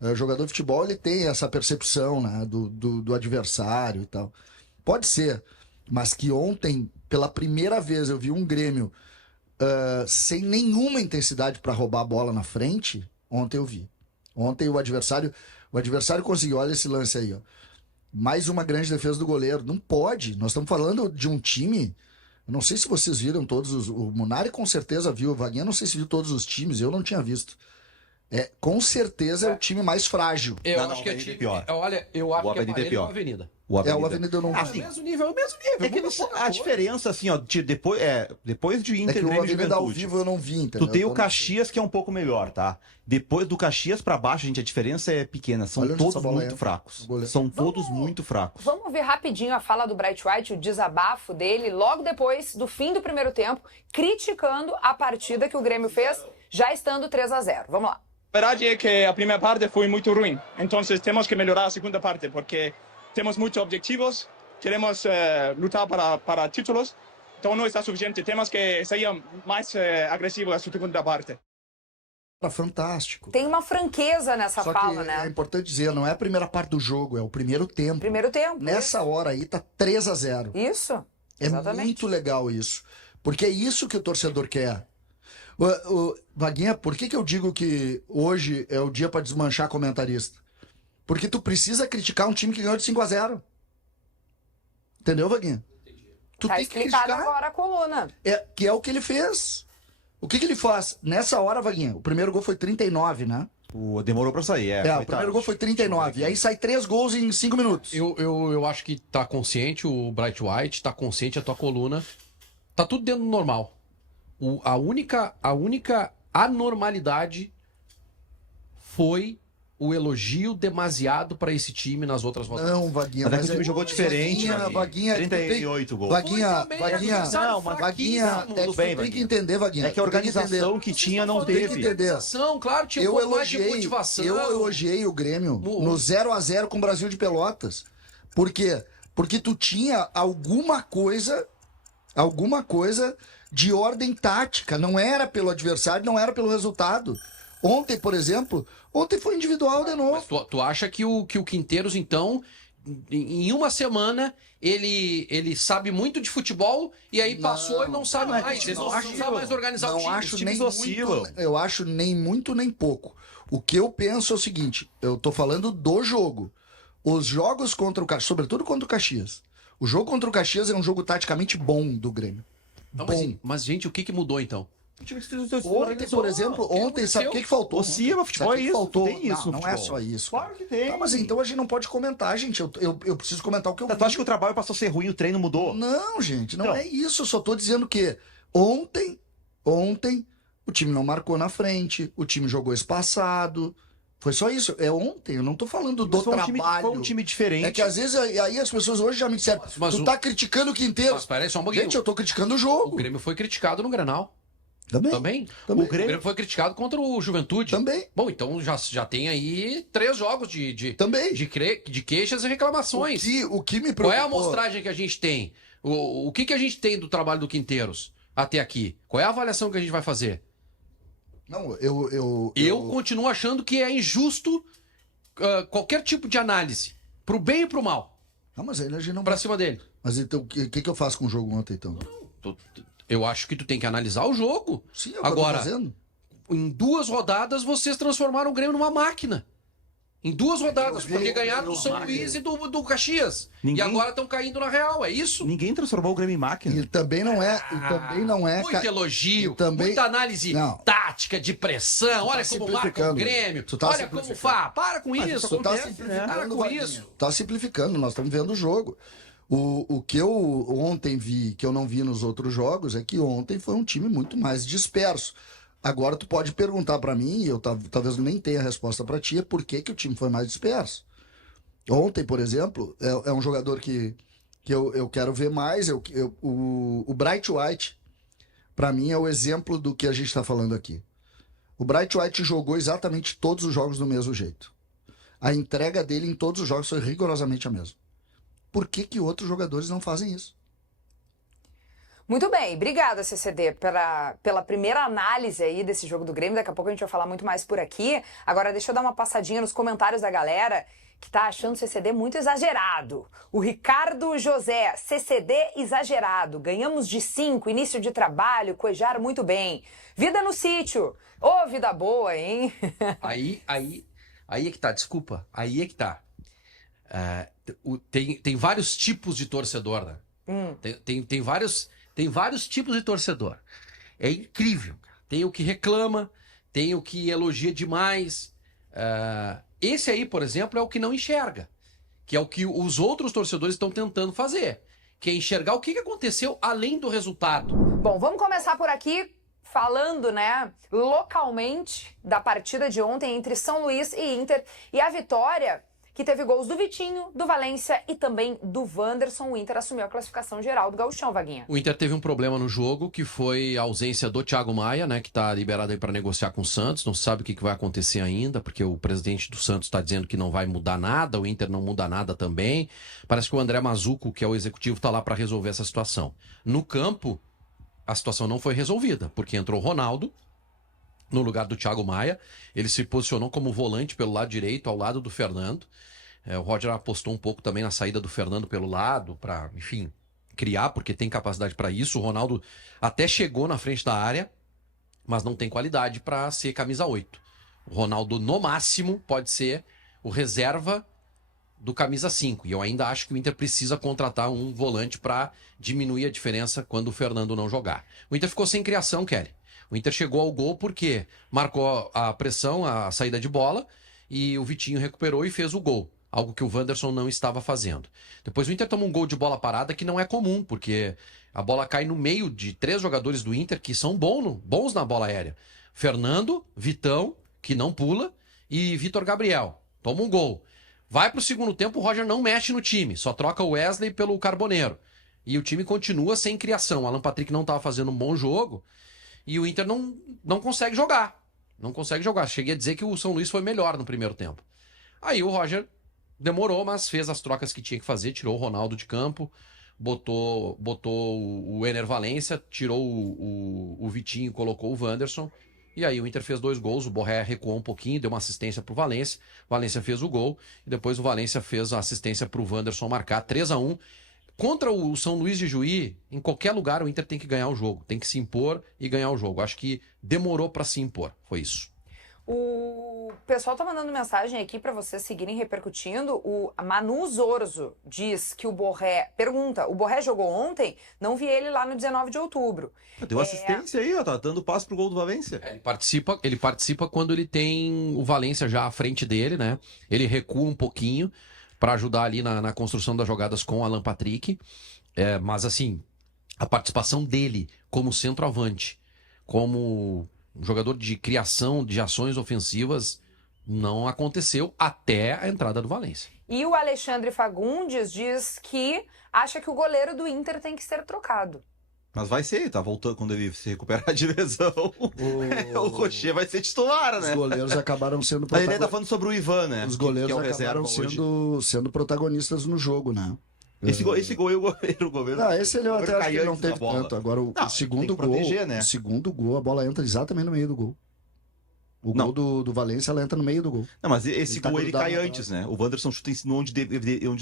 O jogador de futebol, ele tem essa percepção, né, do adversário e tal. Pode ser, mas que ontem, pela primeira vez, eu vi um Grêmio sem nenhuma intensidade para roubar a bola na frente. Ontem eu vi. Ontem o adversário conseguiu, olha esse lance aí, ó. Mais uma grande defesa do goleiro. Não pode. Nós estamos falando de um time. Eu não sei se vocês viram todos o Munari com certeza viu. O Vaguinha não sei se viu todos os times. Eu não tinha visto. Com certeza é o time mais frágil. Eu Não, acho que é o time. pior. Olha, eu acho O que é Avenida é parelho pior. com a Avenida. O O Avenida eu não vi. Assim, É o mesmo nível. é que a diferença, assim, ó, depois de Inter É que o Grêmio e Avenida ao Juventude, vivo eu não vi, entendeu? tu tem o Eu não- Caxias, que é um pouco melhor, tá? Depois do Caxias pra baixo, gente, a diferença é pequena. São Olha onde todos essa bola muito entra. fracos. O goleiro. São todos muito fracos. Vamos ver rapidinho a fala do Bright White, o desabafo dele, logo depois do fim do primeiro tempo, criticando a partida que o Grêmio fez, já estando 3-0. Vamos lá. A verdade é que a primeira parte foi muito ruim. Então temos que melhorar a segunda parte, porque temos muitos objetivos, queremos lutar para títulos. Então não está suficiente, temos que sair mais agressivo na segunda parte. Fantástico. Tem uma franqueza nessa Só fala, que né? é importante dizer, não é a primeira parte do jogo, é o primeiro tempo. Primeiro tempo. Nessa hora aí tá 3-0. Isso. É Exatamente. muito legal isso. Porque é isso que o torcedor quer. Vaguinha, por que eu digo que hoje é o dia para desmanchar comentarista? Porque tu precisa criticar um time que ganhou de 5-0. Entendeu, Vaguinha? Tu Tá tem que explicado criticar. agora a coluna. Que é o que ele fez. O que ele faz? Nessa hora, Vaguinha, o primeiro gol foi 39, né? Demorou pra sair, O primeiro gol foi 39. E aí sai 3 gols em 5 minutos. Eu acho que tá consciente o Bright White, tá consciente a tua coluna. Tá tudo dentro do normal. A única anormalidade foi o elogio demasiado pra esse time nas outras rodadas. Não, Vaguinha. Mas é que o time jogou diferente. Vaguinha, 38 gols. Vaguinha, Não, mas Vaguinha, tudo bem, tem que entender, Vaguinha. É que a organização que tinha não Tem que teve. entender. Claro, tinha um pouco mais de motivação. Eu elogiei o Grêmio no 0-0 com o Brasil de Pelotas. Por quê? Porque tu tinha alguma coisa de ordem tática. Não era pelo adversário, não era pelo resultado. Ontem, por exemplo, foi individual de novo. Mas tu acha que o Quinteiros, então, em uma semana, ele sabe muito de futebol e aí passou e não sabe mais. Ele não sabe mais organizar o time. Acho nem muito, eu acho nem muito nem pouco. O que eu penso é o seguinte, eu tô falando do jogo. Os jogos contra o Caxias, sobretudo contra o Caxias. O jogo contra o Caxias é um jogo taticamente bom do Grêmio. Não, Bom. Mas, gente, o que mudou então? Ontem, por exemplo, sabe o que faltou? Oscila, futebol Sabe o que é isso, faltou? tem isso no não é futebol. só isso. Claro que tem. Tá, mas então a gente não pode comentar, gente. Eu preciso comentar o que eu Tu vi. acha que o trabalho passou a ser ruim, o treino mudou? Não, gente, não Então. é isso. Eu só tô dizendo que ontem, o time não marcou na frente, o time jogou espaçado. Foi só isso. É ontem, eu não tô falando do Mas foi trabalho. foi um time diferente. É que às vezes aí as pessoas hoje já me disseram, Mas tu o- tá criticando o Quinteiro. Mas parece só um pouquinho. Gente, eu tô criticando o O jogo. Grêmio foi criticado no Grenal. Também. Também. Também. O Grêmio foi criticado contra o Juventude. Também. Bom, então já tem aí 3 jogos de queixas e reclamações. O que me Qual preocupou... é a amostragem que a gente tem? O que a gente tem do trabalho do Quinteiros até aqui? Qual é a avaliação que a gente vai fazer? Não, Eu continuo achando que é injusto qualquer tipo de análise, pro bem e pro mal, Não, mas aí a gente não... pra cima dele. Mas então, o que eu faço com o jogo ontem, então? Eu acho que tu tem que analisar o jogo. Sim, é o que Agora, eu tô fazendo. em 2 rodadas, vocês transformaram o Grêmio numa máquina. Em 2 rodadas, vi, porque ganharam do São máquina. Luís e do Caxias. Ninguém- E agora estão caindo na real, é isso? Ninguém transformou o Grêmio em máquina. E também não é... Muito elogio, e também- muita análise Não. tática, de pressão. Olha como marca o simplificando. Grêmio. Tu tá Olha como simplificando. Para com Mas isso. isso Tu tá acontece, simplificando, Para com Vaguinha. isso. Tá simplificando, nós estamos vendo o jogo. O que eu ontem vi, que eu não vi nos outros jogos, é que ontem foi um time muito mais disperso. Agora tu pode perguntar pra mim, e eu talvez nem tenha a resposta pra ti, é por que o time foi mais disperso. Ontem, por exemplo, é um jogador que eu quero ver mais. O Bright White, pra mim, é o exemplo do que a gente está falando aqui. O Bright White jogou exatamente todos os jogos do mesmo jeito. A entrega dele em todos os jogos foi rigorosamente a mesma. Por que outros jogadores não fazem isso? Muito bem, obrigada, CCD, pela primeira análise aí desse jogo do Grêmio. Daqui a pouco a gente vai falar muito mais por aqui. Agora, deixa eu dar uma passadinha nos comentários da galera que tá achando o CCD muito exagerado. O Ricardo José, CCD exagerado. Ganhamos de 5, início de trabalho, coejar muito bem. Vida no sítio. Ô, vida boa, hein? Aí é que tá, desculpa. Aí é que tá. Tem vários tipos de torcedor, né? Tem vários tipos de torcedor. É incrível. Tem o que reclama, tem o que elogia demais. Esse aí, por exemplo, é o que não enxerga. Que é o que os outros torcedores estão tentando fazer. Que é enxergar o que aconteceu além do resultado. Bom, vamos começar por aqui falando, né, localmente da partida de ontem entre São Luís e Inter. E a vitória que teve gols do Vitinho, do Valência e também do Wanderson. O Inter assumiu a classificação geral do Gauchão, Vaguinha. O Inter teve um problema no jogo, que foi a ausência do Thiago Maia, né, que está liberado aí para negociar com o Santos. Não se sabe o que vai acontecer ainda, porque o presidente do Santos está dizendo que não vai mudar nada, o Inter não muda nada também. Parece que o André Mazuco, que é o executivo, está lá para resolver essa situação. No campo, a situação não foi resolvida, porque entrou o Ronaldo no lugar do Thiago Maia. Ele se posicionou como volante pelo lado direito, ao lado do Fernando. O Roger apostou um pouco também na saída do Fernando pelo lado, para, enfim, criar, porque tem capacidade para isso. O Ronaldo até chegou na frente da área, mas não tem qualidade para ser camisa 8. O Ronaldo, no máximo, pode ser o reserva do camisa 5. E eu ainda acho que o Inter precisa contratar um volante para diminuir a diferença quando o Fernando não jogar. O Inter ficou sem criação, Kelly. O Inter chegou ao gol porque marcou a pressão, a saída de bola, e o Vitinho recuperou e fez o gol. Algo que o Wanderson não estava fazendo. Depois o Inter toma um gol de bola parada que não é comum, porque a bola cai no meio de 3 jogadores do Inter que são bons na bola aérea. Fernando, Vitão, que não pula, e Vitor Gabriel. Toma um gol. Vai pro segundo tempo, o Roger não mexe no time, só troca o Wesley pelo Carboneiro. E o time continua sem criação. O Alan Patrick não estava fazendo um bom jogo e o Inter não consegue jogar. Não consegue jogar. Cheguei a dizer que o São Luís foi melhor no primeiro tempo. Aí o Roger demorou, mas fez as trocas que tinha que fazer, tirou o Ronaldo de campo, botou o Ener Valência, tirou o Vitinho, colocou o Wanderson, e aí o Inter fez 2 gols, o Borré recuou um pouquinho, deu uma assistência pro Valência, o Valência fez o gol, e depois o Valência fez a assistência pro Wanderson marcar 3-1. Contra o São Luís de Juí, em qualquer lugar o Inter tem que ganhar o jogo, tem que se impor e ganhar o jogo. Acho que demorou para se impor, foi isso. O pessoal tá mandando mensagem aqui para vocês seguirem repercutindo. O Manu Zorzo diz que o Borré... Pergunta, o Borré jogou ontem? Não vi ele lá no 19 de outubro. Deu assistência aí, ó, tá dando passo pro gol do Valência. Ele participa quando ele tem o Valência já à frente dele, né? Ele recua um pouquinho para ajudar ali na construção das jogadas com o Alan Patrick. Mas assim, a participação dele como centroavante, como jogador de criação de ações ofensivas, não aconteceu até a entrada do Valência. E o Alexandre Fagundes diz que acha que o goleiro do Inter tem que ser trocado. Mas vai ser, tá voltando quando ele se recuperar de lesão. O Rocher vai ser titular, né? Os goleiros acabaram sendo Mas ele tá falando sobre o Ivan, né? Os goleiros que é o acabaram reserva sendo protagonistas no jogo, né? Esse gol e o goleiro. Esse ele até acho que não teve bola. tanto. Agora o segundo gol, proteger, né? o segundo gol, a bola entra exatamente no meio do gol. O gol do Valência, ela entra no meio do gol. Não, mas esse gol ele cai na antes, né? O Wanderson chuta onde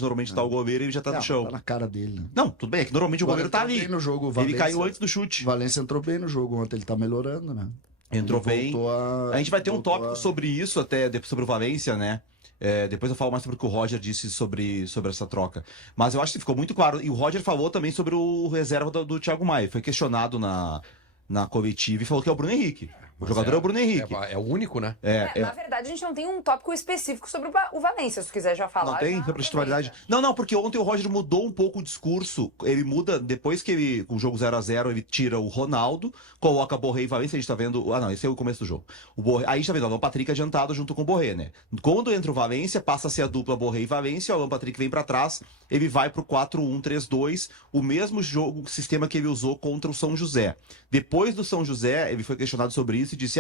normalmente tá o goleiro e ele já tá no chão. Tá na cara dele, né? Não, tudo bem, é que normalmente o goleiro tá ali. Bem no jogo, Ele caiu antes do chute. O Valência entrou bem no jogo ontem, ele tá melhorando, né? Entrou Ele bem. voltou A gente vai ter um tópico sobre isso até, sobre o Valência, né? Depois eu falo mais sobre o que o Roger disse sobre essa troca. Mas eu acho que ficou muito claro. E o Roger falou também sobre o reserva do Thiago Maia. Foi questionado na coletiva e falou que é o Bruno Henrique. O jogador é o Bruno Henrique. É o único, né? Na verdade, a gente não tem um tópico específico sobre o Valência, se tu quiser já falar. Não tem representatividade. Não, porque ontem o Roger mudou um pouco o discurso. Ele muda, depois que o jogo 0-0, ele tira o Ronaldo, coloca Borré e Valência, a gente tá vendo... Ah, não, esse é o começo do jogo. Aí a gente tá vendo o Alan Patrick adiantado junto com o Borré, né? Quando entra o Valência, passa a ser a dupla Borré e Valência, o Alan Patrick vem pra trás, ele vai pro 4-1-3-2, o mesmo sistema que ele usou contra o São José. Depois do São José, ele foi questionado sobre isso e disse,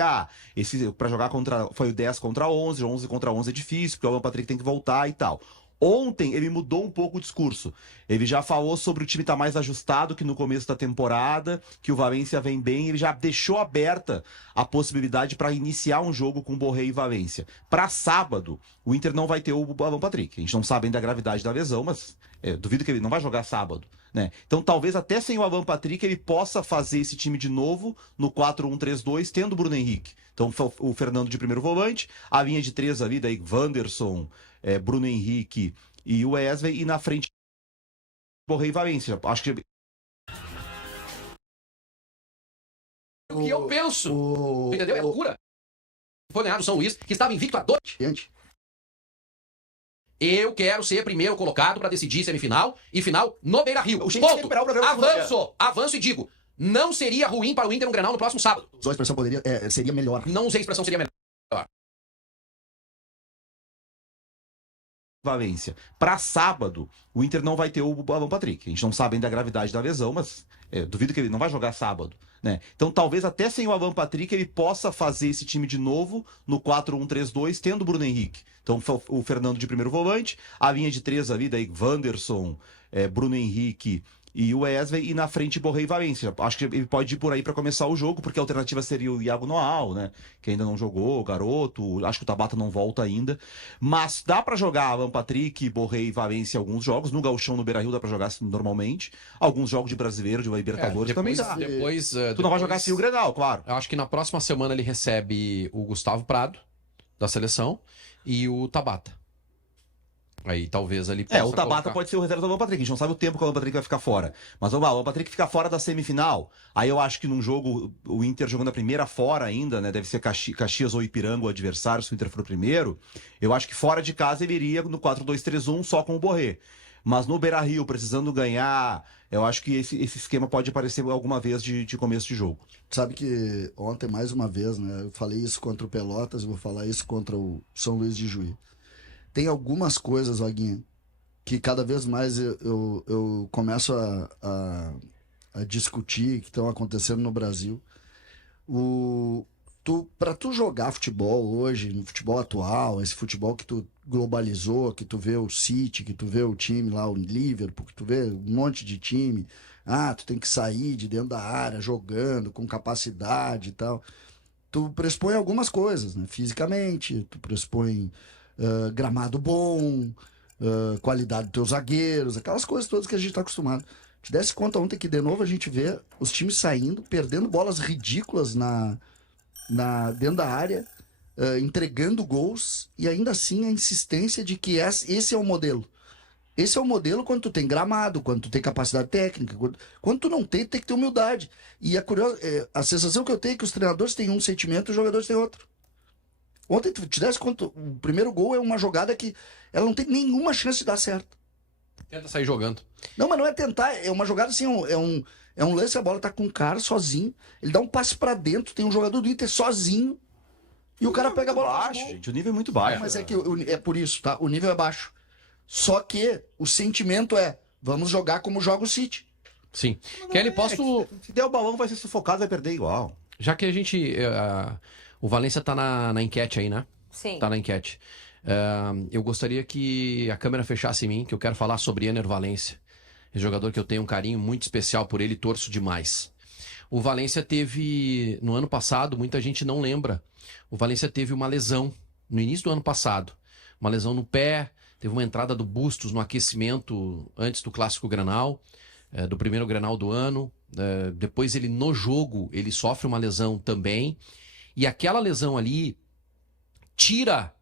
esse pra jogar foi o 10 contra 11, 11 contra 11 é difícil, porque o Alan Patrick tem que voltar e tal. Ontem ele mudou um pouco o discurso. Ele já falou sobre o time estar mais ajustado que no começo da temporada, que o Valência vem bem, ele já deixou aberta a possibilidade para iniciar um jogo com Borré e Valência. Para sábado, o Inter não vai ter o Alan Patrick. A gente não sabe ainda a gravidade da lesão, mas duvido que ele não vai jogar sábado, né? Então talvez até sem o Alan Patrick ele possa fazer esse time de novo no 4-1-3-2, tendo o Bruno Henrique. Então o Fernando de primeiro volante, a linha de 3 ali, daí Wanderson, Bruno Henrique e o Wesley, e na frente Borré e Valência. Acho que... O que eu penso, entendeu? É loucura. Foi ganhar o São Luís, que estava invicto a 2. Eu quero ser primeiro colocado para decidir semifinal e final no Beira-Rio. Ponto. Avanço e digo, não seria ruim para o Inter um Grenal no próximo sábado. A expressão seria melhor. Não usei a expressão seria melhor. Valência. Para sábado, o Inter não vai ter o Alan Patrick. A gente não sabe ainda a gravidade da lesão, mas duvido que ele não vai jogar sábado, né? Então talvez até sem o Alan Patrick ele possa fazer esse time de novo no 4-1-3-2, tendo o Bruno Henrique. Então o Fernando de primeiro volante, a linha de 3 ali, daí Wanderson, Bruno Henrique e o Wesley, e na frente Borré e Valência. Acho que ele pode ir por aí para começar o jogo, porque a alternativa seria o Iago Noal, né? Que ainda não jogou, garoto. Acho que o Tabata não volta ainda. Mas dá para jogar Alan Patrick, Borré e Valência alguns jogos. No Gauchão, no Beira-Rio, dá para jogar normalmente. Alguns jogos de brasileiro, de Libertadores também dá. Tu não vai jogar assim o Grenal, claro. Eu acho que na próxima semana ele recebe o Gustavo Prado, da seleção, e o Tabata. Aí talvez ali possa o Tabata colocar. pode ser o reserva do Alan Patrick. A gente não sabe o tempo que o Alan Patrick vai ficar fora. Mas vamos lá, o Alan Patrick fica fora da semifinal. Aí eu acho que num jogo, o Inter jogando a primeira fora ainda, né? Deve ser Caxias ou Ipiranga o adversário, se o Inter for o primeiro. Eu acho que fora de casa ele iria no 4-2-3-1 só com o Borré. Mas no Beira-Rio, precisando ganhar, eu acho que esse esquema pode aparecer alguma vez de começo de jogo. Sabe que ontem, mais uma vez, né? Eu falei isso contra o Pelotas, vou falar isso contra o São Luís de Juí. Tem algumas coisas, Vaguinha, que cada vez mais eu começo a discutir, que estão acontecendo no Brasil. Para tu jogar futebol hoje, no futebol atual, esse futebol que tu globalizou, que tu vê o City, que tu vê o time lá, o Liverpool, que tu vê um monte de time, tu tem que sair de dentro da área, jogando, com capacidade e tal. Tu pressupõe algumas coisas, né? Fisicamente, tu pressupõe gramado bom, qualidade dos teus zagueiros, aquelas coisas todas que a gente está acostumado. Te desse conta ontem que de novo a gente vê os times saindo, perdendo bolas ridículas dentro da área, entregando gols, e ainda assim a insistência de que esse é o modelo. Esse é o modelo quando tu tem gramado, quando tu tem capacidade técnica. Quando tu não tem que ter humildade. E a sensação que eu tenho é que os treinadores têm um sentimento e os jogadores têm outro. Ontem, tu te desse conta, o primeiro gol é uma jogada que ela não tem nenhuma chance de dar certo. Tenta sair jogando. Não, mas não é tentar, é uma jogada assim, é um lance, a bola tá com um cara sozinho, ele dá um passe pra dentro, tem um jogador do Inter sozinho, e o cara pega a bola baixo, gente, o nível é muito baixo. Mas é que é por isso, tá? O nível é baixo. Só que o sentimento vamos jogar como joga o City. Sim. Kelly, posso... Se der o balão, vai ser sufocado, vai perder igual. Já que a gente... o Valência tá na enquete aí, né? Sim. Tá na enquete. Eu gostaria que a câmera fechasse em mim, que eu quero falar sobre Ener Valência. Esse jogador que eu tenho um carinho muito especial por ele, torço demais. O Valência teve, no ano passado, muita gente não lembra, o Valência teve uma lesão no início do ano passado. Uma lesão no pé, teve uma entrada do Bustos no aquecimento antes do Clássico Grenal, do primeiro Grenal do ano. Depois ele, no jogo, ele sofre uma lesão também. E aquela lesão ali tira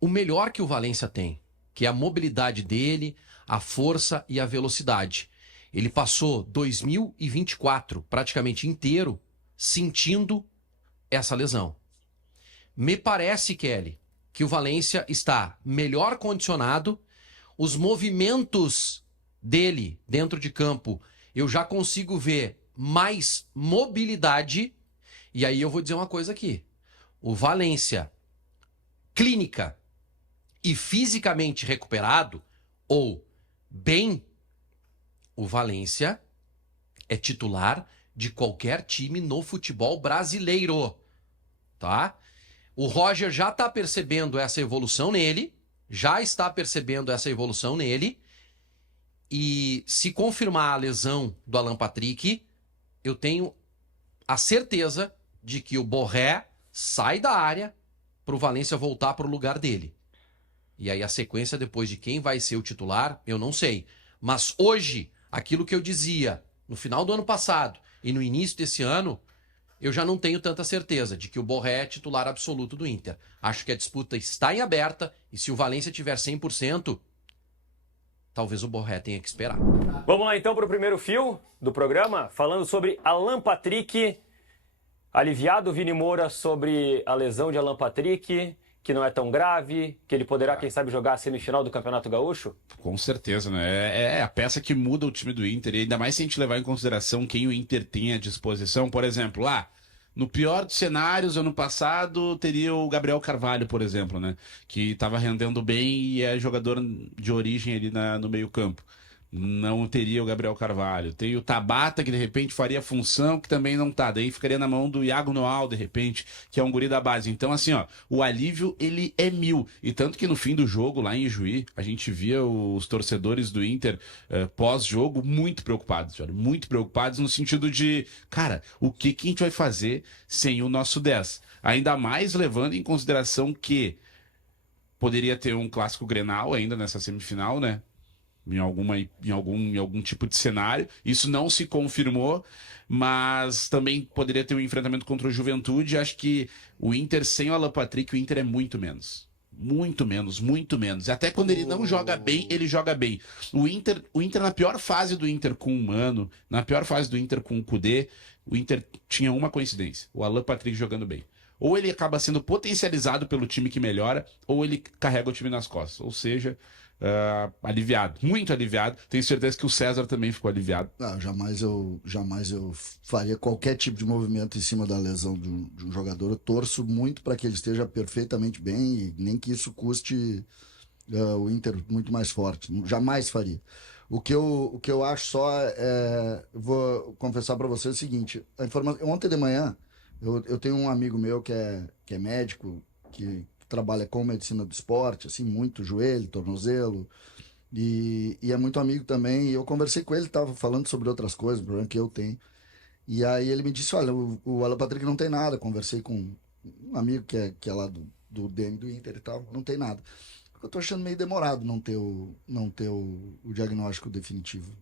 o melhor que o Valência tem, que é a mobilidade dele, a força e a velocidade. Ele passou 2024 praticamente inteiro sentindo essa lesão. Me parece, Kelly, que o Valência está melhor condicionado, os movimentos dele dentro de campo, eu já consigo ver mais mobilidade. E aí eu vou dizer uma coisa aqui. O Valência, clínica e fisicamente recuperado, ou bem, o Valência é titular de qualquer time no futebol brasileiro, tá? O Roger já está percebendo essa evolução nele, e se confirmar a lesão do Alan Patrick, eu tenho a certeza de que o Borré sai da área para o Valência voltar para o lugar dele. E aí a sequência depois de quem vai ser o titular, eu não sei. Mas hoje, aquilo que eu dizia no final do ano passado e no início desse ano, eu já não tenho tanta certeza de que o Borré é titular absoluto do Inter. Acho que a disputa está em aberta e se o Valência tiver 100%, talvez o Borré tenha que esperar. Vamos lá então para o primeiro fio do programa, falando sobre Alan Patrick. Aliviado Vini Moura sobre a lesão de Alan Patrick, que não é tão grave, que ele poderá, quem sabe, jogar a semifinal do Campeonato Gaúcho? Com certeza, né? É a peça que muda o time do Inter, e ainda mais se a gente levar em consideração quem o Inter tem à disposição. Por exemplo, No pior dos cenários, ano passado, teria o Gabriel Carvalho, por exemplo, né? Que estava rendendo bem e é jogador de origem ali no meio-campo. Não teria o Gabriel Carvalho. Tem o Tabata, que de repente faria função, que também não tá. Daí ficaria na mão do Iago Noal, de repente, que é um guri da base. Então, assim, ó, o alívio, ele é 1000. E tanto que no fim do jogo, lá em Juí, a gente via os torcedores do Inter pós-jogo muito preocupados, velho. Muito preocupados no sentido de, cara, o que a gente vai fazer sem o nosso 10? Ainda mais levando em consideração que poderia ter um clássico Grenal ainda nessa semifinal, né? Em algum tipo de cenário. Isso não se confirmou, mas também poderia ter um enfrentamento contra o Juventude. Acho que o Inter, sem o Alan Patrick, o Inter é muito menos. Muito menos, muito menos. Até quando ele não joga bem, ele joga bem. O Inter na pior fase do Inter com o Mano, na pior fase do Inter com o Kudê, o Inter tinha uma coincidência: o Alan Patrick jogando bem. Ou ele acaba sendo potencializado pelo time que melhora, ou ele carrega o time nas costas. Ou seja, aliviado, muito aliviado. Tenho certeza que o César também ficou aliviado. Não, jamais eu faria qualquer tipo de movimento em cima da lesão de um jogador. Eu torço muito para que ele esteja perfeitamente bem e nem que isso custe o Inter muito mais forte. Jamais faria. O que eu acho só vou confessar para você o seguinte: ontem de manhã eu tenho um amigo meu que é médico, que trabalha com medicina do esporte, assim, muito joelho, tornozelo, e é muito amigo também. E eu conversei com ele, estava falando sobre outras coisas, um problema que eu tenho. E aí ele me disse: olha, o Alan Patrick não tem nada. Conversei com um amigo que é lá do DM do Inter e tal, não tem nada. Eu tô achando meio demorado não ter o diagnóstico definitivo.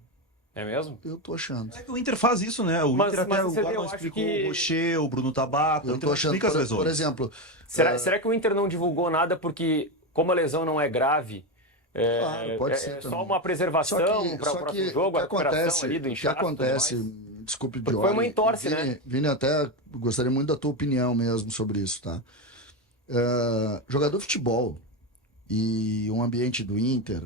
É mesmo? Eu tô achando. É que o Inter faz isso, né? O Inter até eu agora acho explicou que- o Rocher, o Bruno Tabata. Eu O Inter tô achando, explica as lesões. por exemplo, Será que o Inter não divulgou nada porque, como a lesão não é grave, claro, pode ser é também. só uma preservação para o próximo jogo, a recuperação ali do o que inchaço e tudo acontece, mais? desculpe de Porque foi uma ordem, entorse, Vini, né? Vini, até gostaria muito da tua opinião mesmo sobre isso, tá? Jogador de futebol e um ambiente do Inter,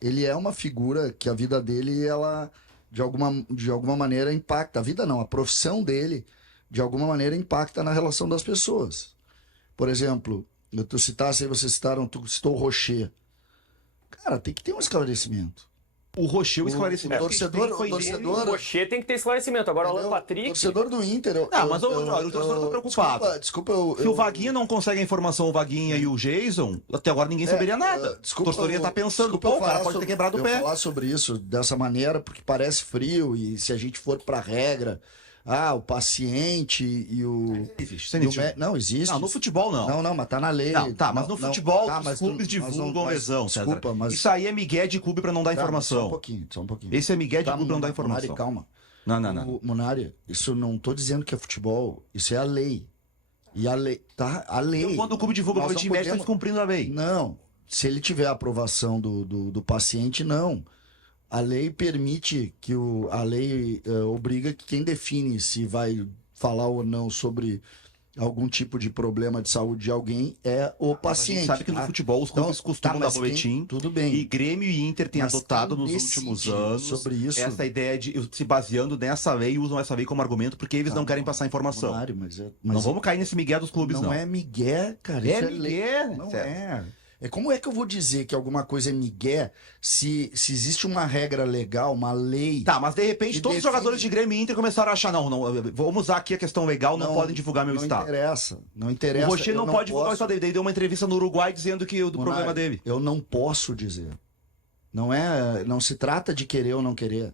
ele é uma figura que a vida dele, ela de alguma maneira impacta. A vida não, a profissão dele, de alguma maneira, impacta na relação das pessoas. Por exemplo, vocês citaram, tu citou o Rocher. Cara, tem que ter um esclarecimento. O Rocher, o esclarecimento. o torcedor- que foi o torcedor- dele. O Rocher tem que ter esclarecimento. Agora o Alan Entendeu? Patrick... Torcedor do Inter. Mas o torcedor tá preocupado. Desculpa, Se o Vaguinha não consegue a informação, o Vaguinha e o Jason, até agora ninguém saberia nada. Desculpa, o torcedor ia estar pensando, desculpa pô, eu o cara falar pode ter quebrado o eu pé. falar sobre isso dessa maneira, porque parece frio, e se a gente for pra regra, o paciente e o... Existe, e o não, existe. Não, no futebol não. Não, mas tá na lei. Não, tá, mas no futebol mas os clubes divulgam lesão, César. Desculpa, mas... Isso aí é migué de clube pra não dar Calma, informação. Só um pouquinho. Esse é migué de Tá, clube pra não dar Munari, informação. calma. Não. Munari, isso não tô dizendo que é futebol, isso é a lei. E a lei, tá? A lei. Então, quando o clube divulga o Nós boletim não médico, tá podemos- descumprindo a lei. Não, se ele tiver a aprovação do paciente, não. A lei permite que a lei obriga que quem define se vai falar ou não sobre algum tipo de problema de saúde de alguém é o A gente paciente. sabe que no tá? futebol os clubes costumam dar mas boletim. tudo bem. E Grêmio e Inter têm Mas adotado quem nos últimos decide anos sobre isso? essa ideia de se baseando nessa lei, usam essa lei como argumento porque eles não querem passar informação. Mário, mas Não vamos cair nesse migué dos clubes, não. não é migué, cara. Isso É lei. migué, Não César. é. Como é que eu vou dizer que alguma coisa é migué se existe uma regra legal, uma lei? Tá, mas de repente E todos os define- jogadores de Grêmio e Inter começaram a achar, não, vamos usar aqui a questão legal, não podem divulgar meu não estado. Não O interessa. Rocher eu não pode divulgar o posso- estado dele. Daí deu uma entrevista no Uruguai dizendo que do Munari, problema dele. Eu não posso dizer. Não se trata de querer ou não querer.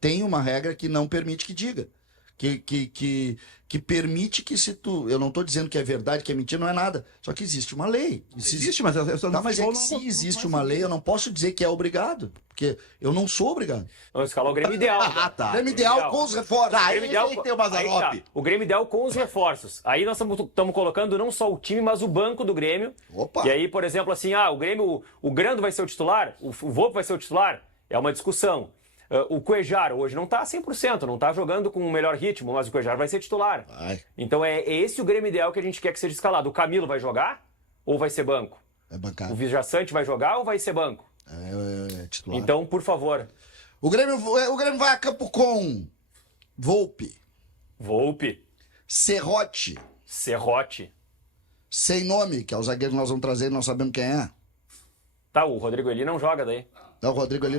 Tem uma regra que não permite que diga. Que permite que se tu... Eu não estou dizendo que é verdade, que é mentira, não é nada. Só que existe uma lei. Existe, mas eu Tá, mas é que se existe uma lei, eu não posso dizer que é obrigado. Porque eu não sou obrigado. Vamos escalar o Grêmio ideal. Ah, tá. Grêmio ideal com os reforços. Tá, Grêmio ideal, aí tem o Mazzaropi. aí tá. O Grêmio ideal com os reforços. Aí nós estamos colocando não só o time, mas o banco do Grêmio. Opa! E aí, por exemplo, assim, o Grêmio, o Grando vai ser o titular, o Volpe vai ser o titular. É uma discussão. O Cuejar hoje não tá 100%, não tá jogando com o melhor ritmo, mas o Cuejar vai ser titular. Vai. Então é esse o Grêmio ideal que a gente quer que seja escalado. O Camilo vai jogar ou vai ser banco? É bancada. O Vijaçante vai jogar ou vai ser banco? É titular. Então, por favor, O Grêmio vai a campo com Volpe, Volpe. Serrote, Serrote. sem nome, que é o zagueiro que nós vamos trazer e não sabemos quem é. Tá, o Rodrigo Eli não joga daí. Então, o Rodrigo ali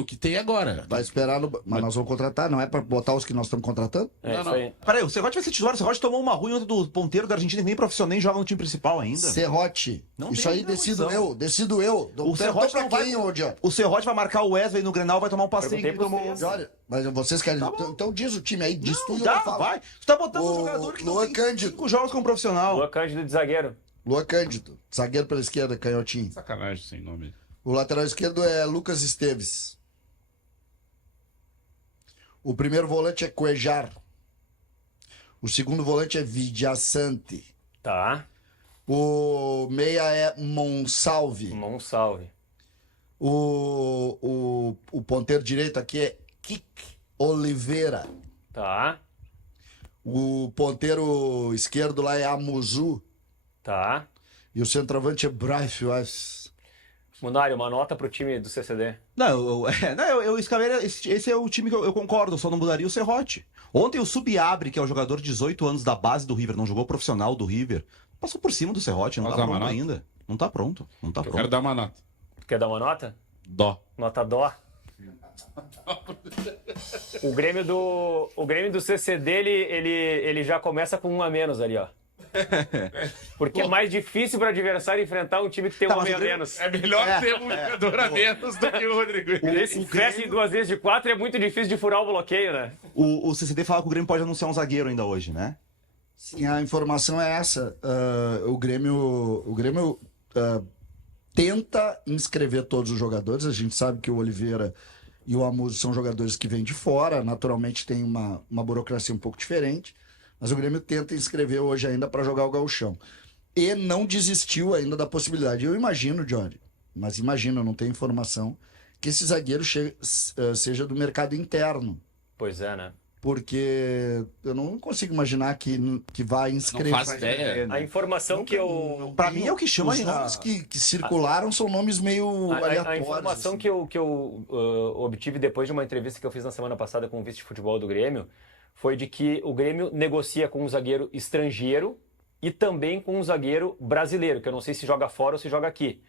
O que tem agora. vai esperar, mas nós vamos contratar, não é pra botar os que nós estamos contratando? É isso aí. Peraí, o Serrote vai ser titular. O Serrote tomou uma ruim ontem do ponteiro da Argentina, que nem profissional, nem joga no time principal ainda. Serrote. Não Isso tem aí decido condição. decido eu. O Serrote pra não vai. quem, ô, Diego? O Serrote vai marcar o Wesley no Grenal, vai tomar um passeio que ele Perguntei tomou. pra Olha, mas vocês querem. então diz o time aí, diz Não, tudo. dá, eu falo. vai. Tu tá botando um O jogador que não Luan tem Cândido. 5 jogos como profissional. Luan Cândido de zagueiro. Luan Cândido, zagueiro pela esquerda, canhotinho. Sacanagem sem nome. O lateral esquerdo é Lucas Esteves. O primeiro volante é Cuejar. O segundo volante é Vidiaçante. Tá. O meia é Monsalve. Salve. O ponteiro direito aqui é Kik Oliveira. Tá. O ponteiro esquerdo lá é Amuzu. Tá. E o centroavante é Bryce Weiss. Munari, uma nota pro time do CCD. Não, esse é o time que eu concordo, eu só não mudaria o Serrote. Ontem o Subiabre, que é o jogador de 18 anos da base do River, não jogou profissional do River, passou por cima do Serrote, não Posso tá dar uma pronto nota? ainda. Não tá pronto, não tá Eu pronto. quero dar uma nota. Quer dar uma nota? Dó. Nota dó. O Grêmio do CCD, ele já começa com 1 a menos ali, ó. Porque é mais difícil para o adversário enfrentar um time que tem Tá, um mas homem o a Grêmio- menos. É melhor ter um jogador a menos do que o Rodrigo. Esse fecha em 2 vezes de 4 é muito difícil de furar o bloqueio, né? O CCD fala que o Grêmio pode anunciar um zagueiro ainda hoje, né? Sim, a informação é essa. O Grêmio tenta inscrever todos os jogadores. A gente sabe que o Oliveira e o Amuso são jogadores que vêm de fora. Naturalmente tem uma burocracia um pouco diferente. Mas o Grêmio tenta inscrever hoje ainda para jogar o Gauchão. E não desistiu ainda da possibilidade. Eu imagino, Johnny, mas imagino, eu não tenho informação, que esse zagueiro seja do mercado interno. Pois é, né? Porque eu não consigo imaginar que vai inscrever. Não faz ideia. A informação que eu... Pra mim é o que chama Os nomes que circularam são nomes meio aleatórios. A informação assim. que eu obtive depois de uma entrevista que eu fiz na semana passada com o vice de futebol do Grêmio foi de que o Grêmio negocia com um zagueiro estrangeiro e também com um zagueiro brasileiro, que eu não sei se joga fora ou se joga aqui.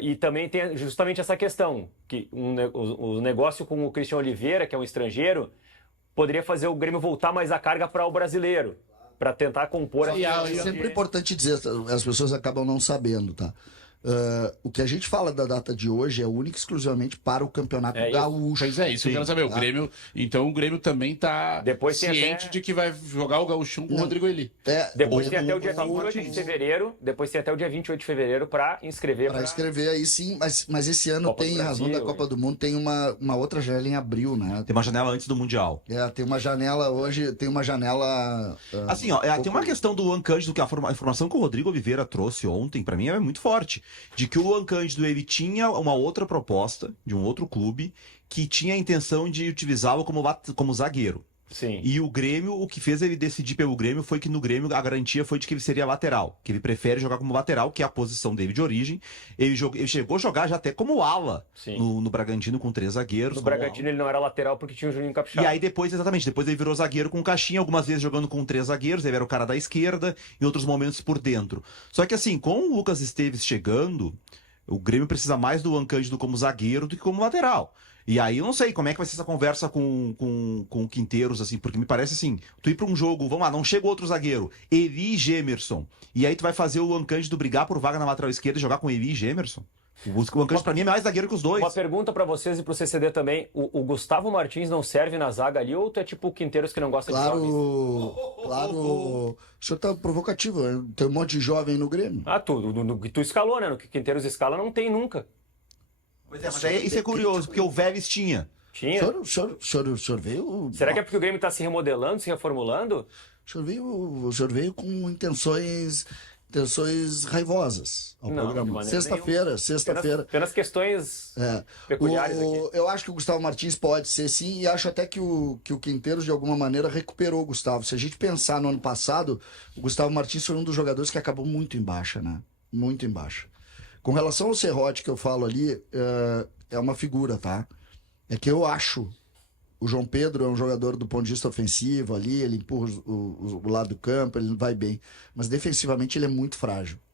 E também tem justamente essa questão, que o negócio com o Christian Oliveira, que é um estrangeiro, poderia fazer o Grêmio voltar mais a carga para o brasileiro, para tentar compor... É sempre importante dizer, as pessoas acabam não sabendo, tá? O que a gente fala da data de hoje é único e exclusivamente para o Campeonato Gaúcho. Pois é, isso que eu quero saber. O Grêmio, então o Grêmio também tá Depois tem ciente até- de que vai jogar o Gauchão com o Rodrigo Eli. Depois tem até o dia Gaúcho 28 de fevereiro, para inscrever para escrever aí sim, mas esse ano Copa do tem, em razão da Brasil, Copa do Mundo, tem uma outra janela em abril, né? Tem uma janela antes do Mundial. Tem uma janela hoje, tem uma janela... Assim, ó, tem uma questão do Luan Cândido, que a informação que o Rodrigo Oliveira trouxe ontem, pra mim, é muito forte. De que o Luan Cândido, ele tinha uma outra proposta de um outro clube que tinha a intenção de utilizá-lo como zagueiro. Sim. E o Grêmio, o que fez ele decidir pelo Grêmio foi que no Grêmio a garantia foi de que ele seria lateral, que ele prefere jogar como lateral, que é a posição dele de origem. Ele chegou a jogar já até como ala no Bragantino com 3 zagueiros. No Bragantino ele não era lateral porque tinha o Juninho Capixaba. E aí depois ele virou zagueiro com caixinha, algumas vezes jogando com 3 zagueiros, ele era o cara da esquerda, em outros momentos por dentro. Só que assim, com o Lucas Esteves chegando, o Grêmio precisa mais do Luan Cândido como zagueiro do que como lateral. E aí eu não sei como é que vai ser essa conversa com o Quinteiros, assim, porque me parece assim, tu ir pra um jogo, vamos lá, não chega outro zagueiro, Eli e Gemerson, e aí tu vai fazer o Luan Cândido brigar por vaga na lateral esquerda e jogar com Eli e Gemerson? O Luan Cândido pra mim é mais zagueiro que os dois. Uma pergunta pra vocês e pro CCD também, o Gustavo Martins não serve na zaga ali ou tu é tipo o Quinteiros que não gosta de jovens? Claro, o senhor tá provocativo, tem um monte de jovem no Grêmio. Tu escalou, né? No que Quinteiros escala não tem nunca. Pois é, mas aí, isso é curioso, porque o Vélez tinha. Tinha? O senhor veio... Será que é porque o Grêmio tá se remodelando, se reformulando? O senhor veio com intenções raivosas ao Não, de programa. maneira Sexta-feira. Apenas questões peculiares aqui. Eu acho que o Gustavo Martins pode ser sim, e acho até que o Quinteiros, de alguma maneira, recuperou o Gustavo. Se a gente pensar no ano passado, o Gustavo Martins foi um dos jogadores que acabou muito em baixa, né? Muito em baixa. Com relação ao Serrote que eu falo ali, é uma figura, tá? É que eu acho O João Pedro é um jogador do ponto de vista ofensivo ali, ele empurra o lado do campo, ele vai bem. Mas defensivamente ele é muito frágil.